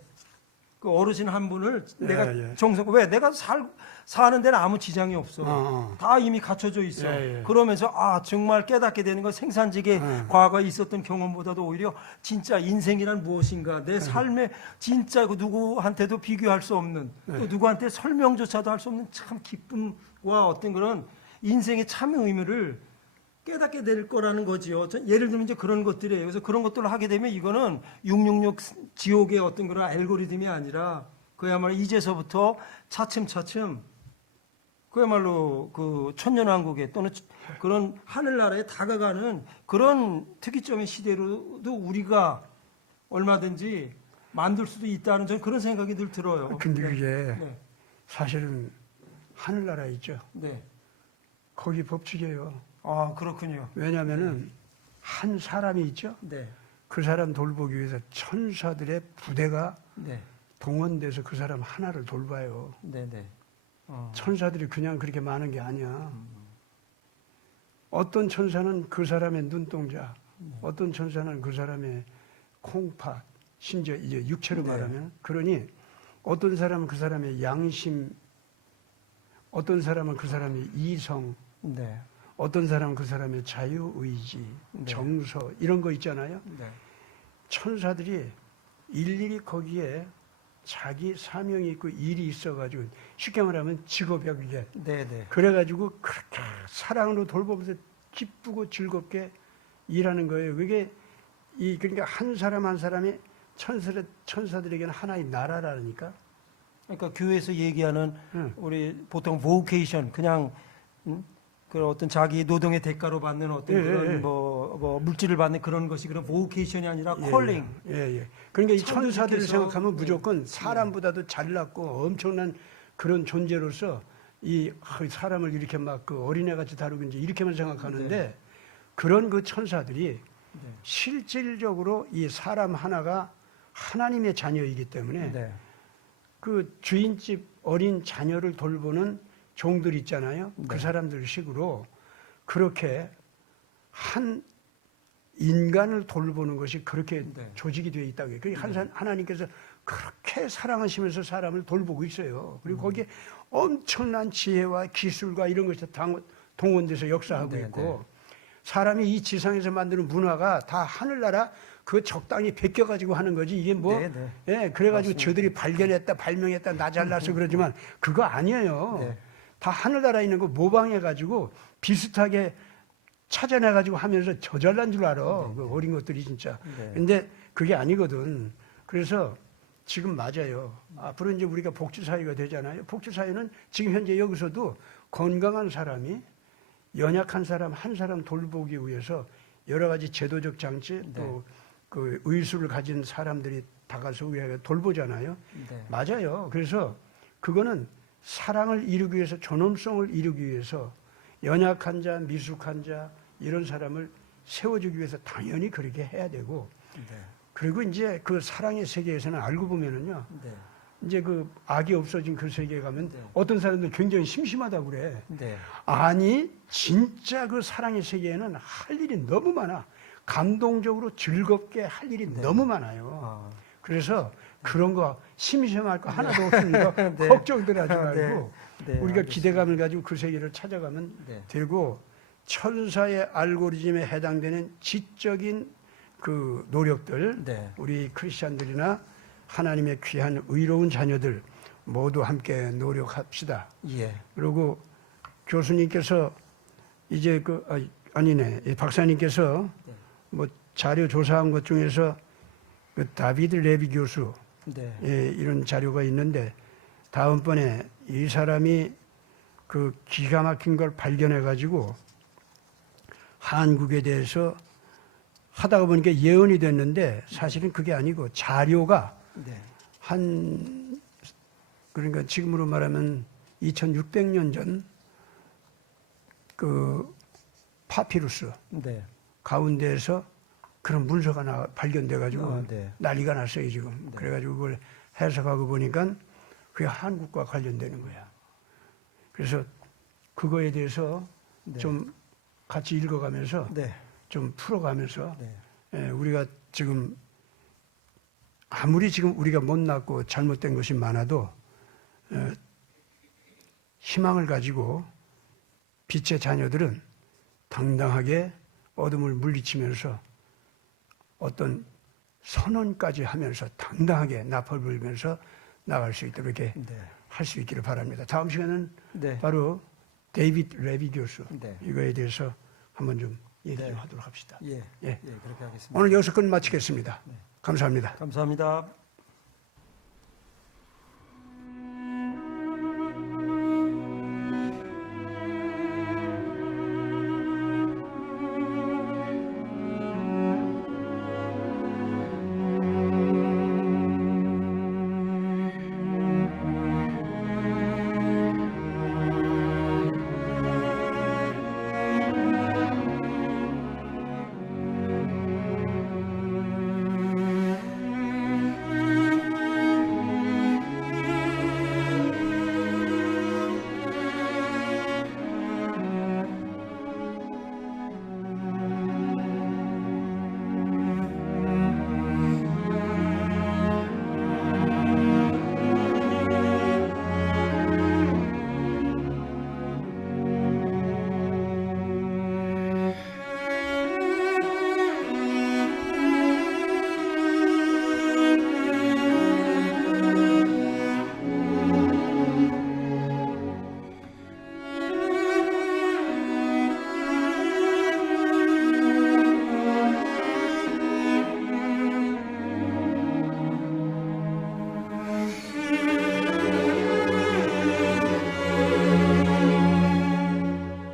그 어르신 한 분을 내가 정성 왜 내가 사는 데는 아무 지장이 없어. 다 이미 갖춰져 있어. 그러면서 정말 깨닫게 되는 건 생산직의 과거에 있었던 경험보다도 오히려 진짜 인생이란 무엇인가 내 삶에 진짜 그 누구한테도 비교할 수 없는 또 누구한테 설명조차도 할 수 없는 참 기쁨과 어떤 그런 인생의 참 의미를 깨닫게 될 거라는 거지요. 예를 들면 이제 그런 것들이에요. 그래서 그런 것들을 하게 되면 이거는 666 지옥의 어떤 그런 알고리즘이 아니라 그야말로 이제서부터 차츰차츰 그야말로 그 천년왕국에 또는 그런 하늘나라에 다가가는 그런 특이점의 시대로도 우리가 얼마든지 만들 수도 있다는 저는 그런 생각이 늘 들어요. 근데 그게 사실은 하늘나라 있죠. 거기 법칙이에요. 그렇군요. 왜냐하면은 한 사람이 있죠. 그 사람 돌보기 위해서 천사들의 부대가 동원돼서 그 사람 하나를 돌봐요. 천사들이 그냥 그렇게 많은 게 아니야. 어떤 천사는 그 사람의 눈동자, 어떤 천사는 그 사람의 콩팥, 심지어 이제 육체로 말하면 그러니 어떤 사람은 그 사람의 양심, 어떤 사람은 그 사람의 이성, 어떤 사람은 그 사람의 자유의지, 네. 정서 이런 거 있잖아요. 네. 천사들이 일일이 거기에 자기 사명이 있고 일이 있어가지고 쉽게 말하면 직업병이래. 네, 네. 그래가지고 그렇게 사랑으로 돌보면서 기쁘고 즐겁게 일하는 거예요. 그게 그러니까 한 사람 한 사람이 천사들에게는 하나의 나라라니까. 그러니까 교회에서 얘기하는 응. 우리 보통 vocation 그냥 그 어떤 자기 노동의 대가로 받는 어떤 예, 그런 예. 뭐 물질을 받는 그런 것이 그런 vocation이 아니라 calling. 예. 그러니까 이 천사들을 천주께서, 생각하면 무조건 사람보다도 잘났고 엄청난 그런 존재로서 이 사람을 이렇게 막 그 어린애같이 다루고 이제 이렇게만 생각하는데 네. 그런 그 천사들이 네. 실질적으로 이 사람 하나가 하나님의 자녀이기 때문에 네. 그 주인집 어린 자녀를 돌보는 종들 있잖아요. 네. 그 사람들 식으로 그렇게 한 인간을 돌보는 것이 그렇게 네. 조직이 되어 있다고요. 하나님께서 그렇게 사랑하시면서 사람을 돌보고 있어요. 그리고 거기에 엄청난 지혜와 기술과 이런 것이 동원돼서 역사하고 네, 있고 사람이 이 지상에서 만드는 문화가 다 하늘나라 그 적당히 베껴가지고 하는 거지 이게 뭐 네, 네. 예, 그래가지고 맞습니다. 저들이 발견했다 발명했다 나 잘나서 그러지만 그거 아니에요. 네. 다 하늘나라에 있는 거 모방해가지고 비슷하게 찾아내가지고 하면서 저 잘난 줄 알아. 그 어린 것들이 진짜. 네. 근데 그게 아니거든. 그래서 지금 맞아요. 앞으로 이제 우리가 복지사회가 되잖아요. 복지사회는 지금 현재 여기서도 건강한 사람이 연약한 사람 한 사람 돌보기 위해서 여러 가지 제도적 장치 또 그 의술을 가진 사람들이 다가서 우리가 돌보잖아요. 네. 맞아요. 그래서 그거는 사랑을 이루기 위해서 존엄성을 이루기 위해서 연약한 자, 미숙한 자 이런 사람을 세워주기 위해서 당연히 그렇게 해야 되고 네. 그리고 이제 그 사랑의 세계에서는 알고 보면은요. 네. 이제 그 악이 없어진 그 세계에 가면 네. 어떤 사람들 굉장히 심심하다고 그래. 네. 아니 진짜 그 사랑의 세계에는 할 일이 너무 많아. 감동적으로 즐겁게 할 일이 네. 너무 많아요. 아. 그래서 그런 거 심심할 거 하나도 없으니까 네. 걱정들 하지 말고 네. 네, 우리가 알겠습니다. 기대감을 가지고 그 세계를 찾아가면 네. 되고 천사의 알고리즘에 해당되는 지적인 그 노력들 네. 우리 크리스찬들이나 하나님의 귀한 의로운 자녀들 모두 함께 노력합시다. 예. 그리고 교수님께서 이제 아니네 박사님께서 네. 뭐 자료 조사한 것 중에서 그 다비드 레비 교수 네. 예, 이런 자료가 있는데 다음번에 이 사람이 그 기가 막힌 걸 발견해 가지고 한국에 대해서 하다가 보니까 예언이 됐는데 사실은 그게 아니고 자료가 네. 그러니까 지금으로 말하면 2600년 전 그 파피루스 네. 가운데에서 그런 문서가 발견돼 가지고 네. 난리가 났어요 지금. 네. 그래가지고 그걸 해석하고 보니까 그게 한국과 관련되는 거야. 그래서 그거에 대해서 네. 좀 같이 읽어가면서 네. 좀 풀어가면서 네. 우리가 지금 아무리 지금 우리가 못났고 잘못된 것이 많아도 희망을 가지고 빛의 자녀들은 당당하게 어둠을 물리치면서 어떤 선언까지 하면서 당당하게 나팔 불면서 나갈 수 있도록 이렇게 네. 할 수 있기를 바랍니다. 다음 시간은 네. 바로 데이비드 레비 교수 네. 이거에 대해서 한번 좀 얘기 좀 네. 하도록 합시다. 예. 예. 예, 그렇게 하겠습니다. 오늘 여기서 끝 마치겠습니다. 감사합니다. 감사합니다.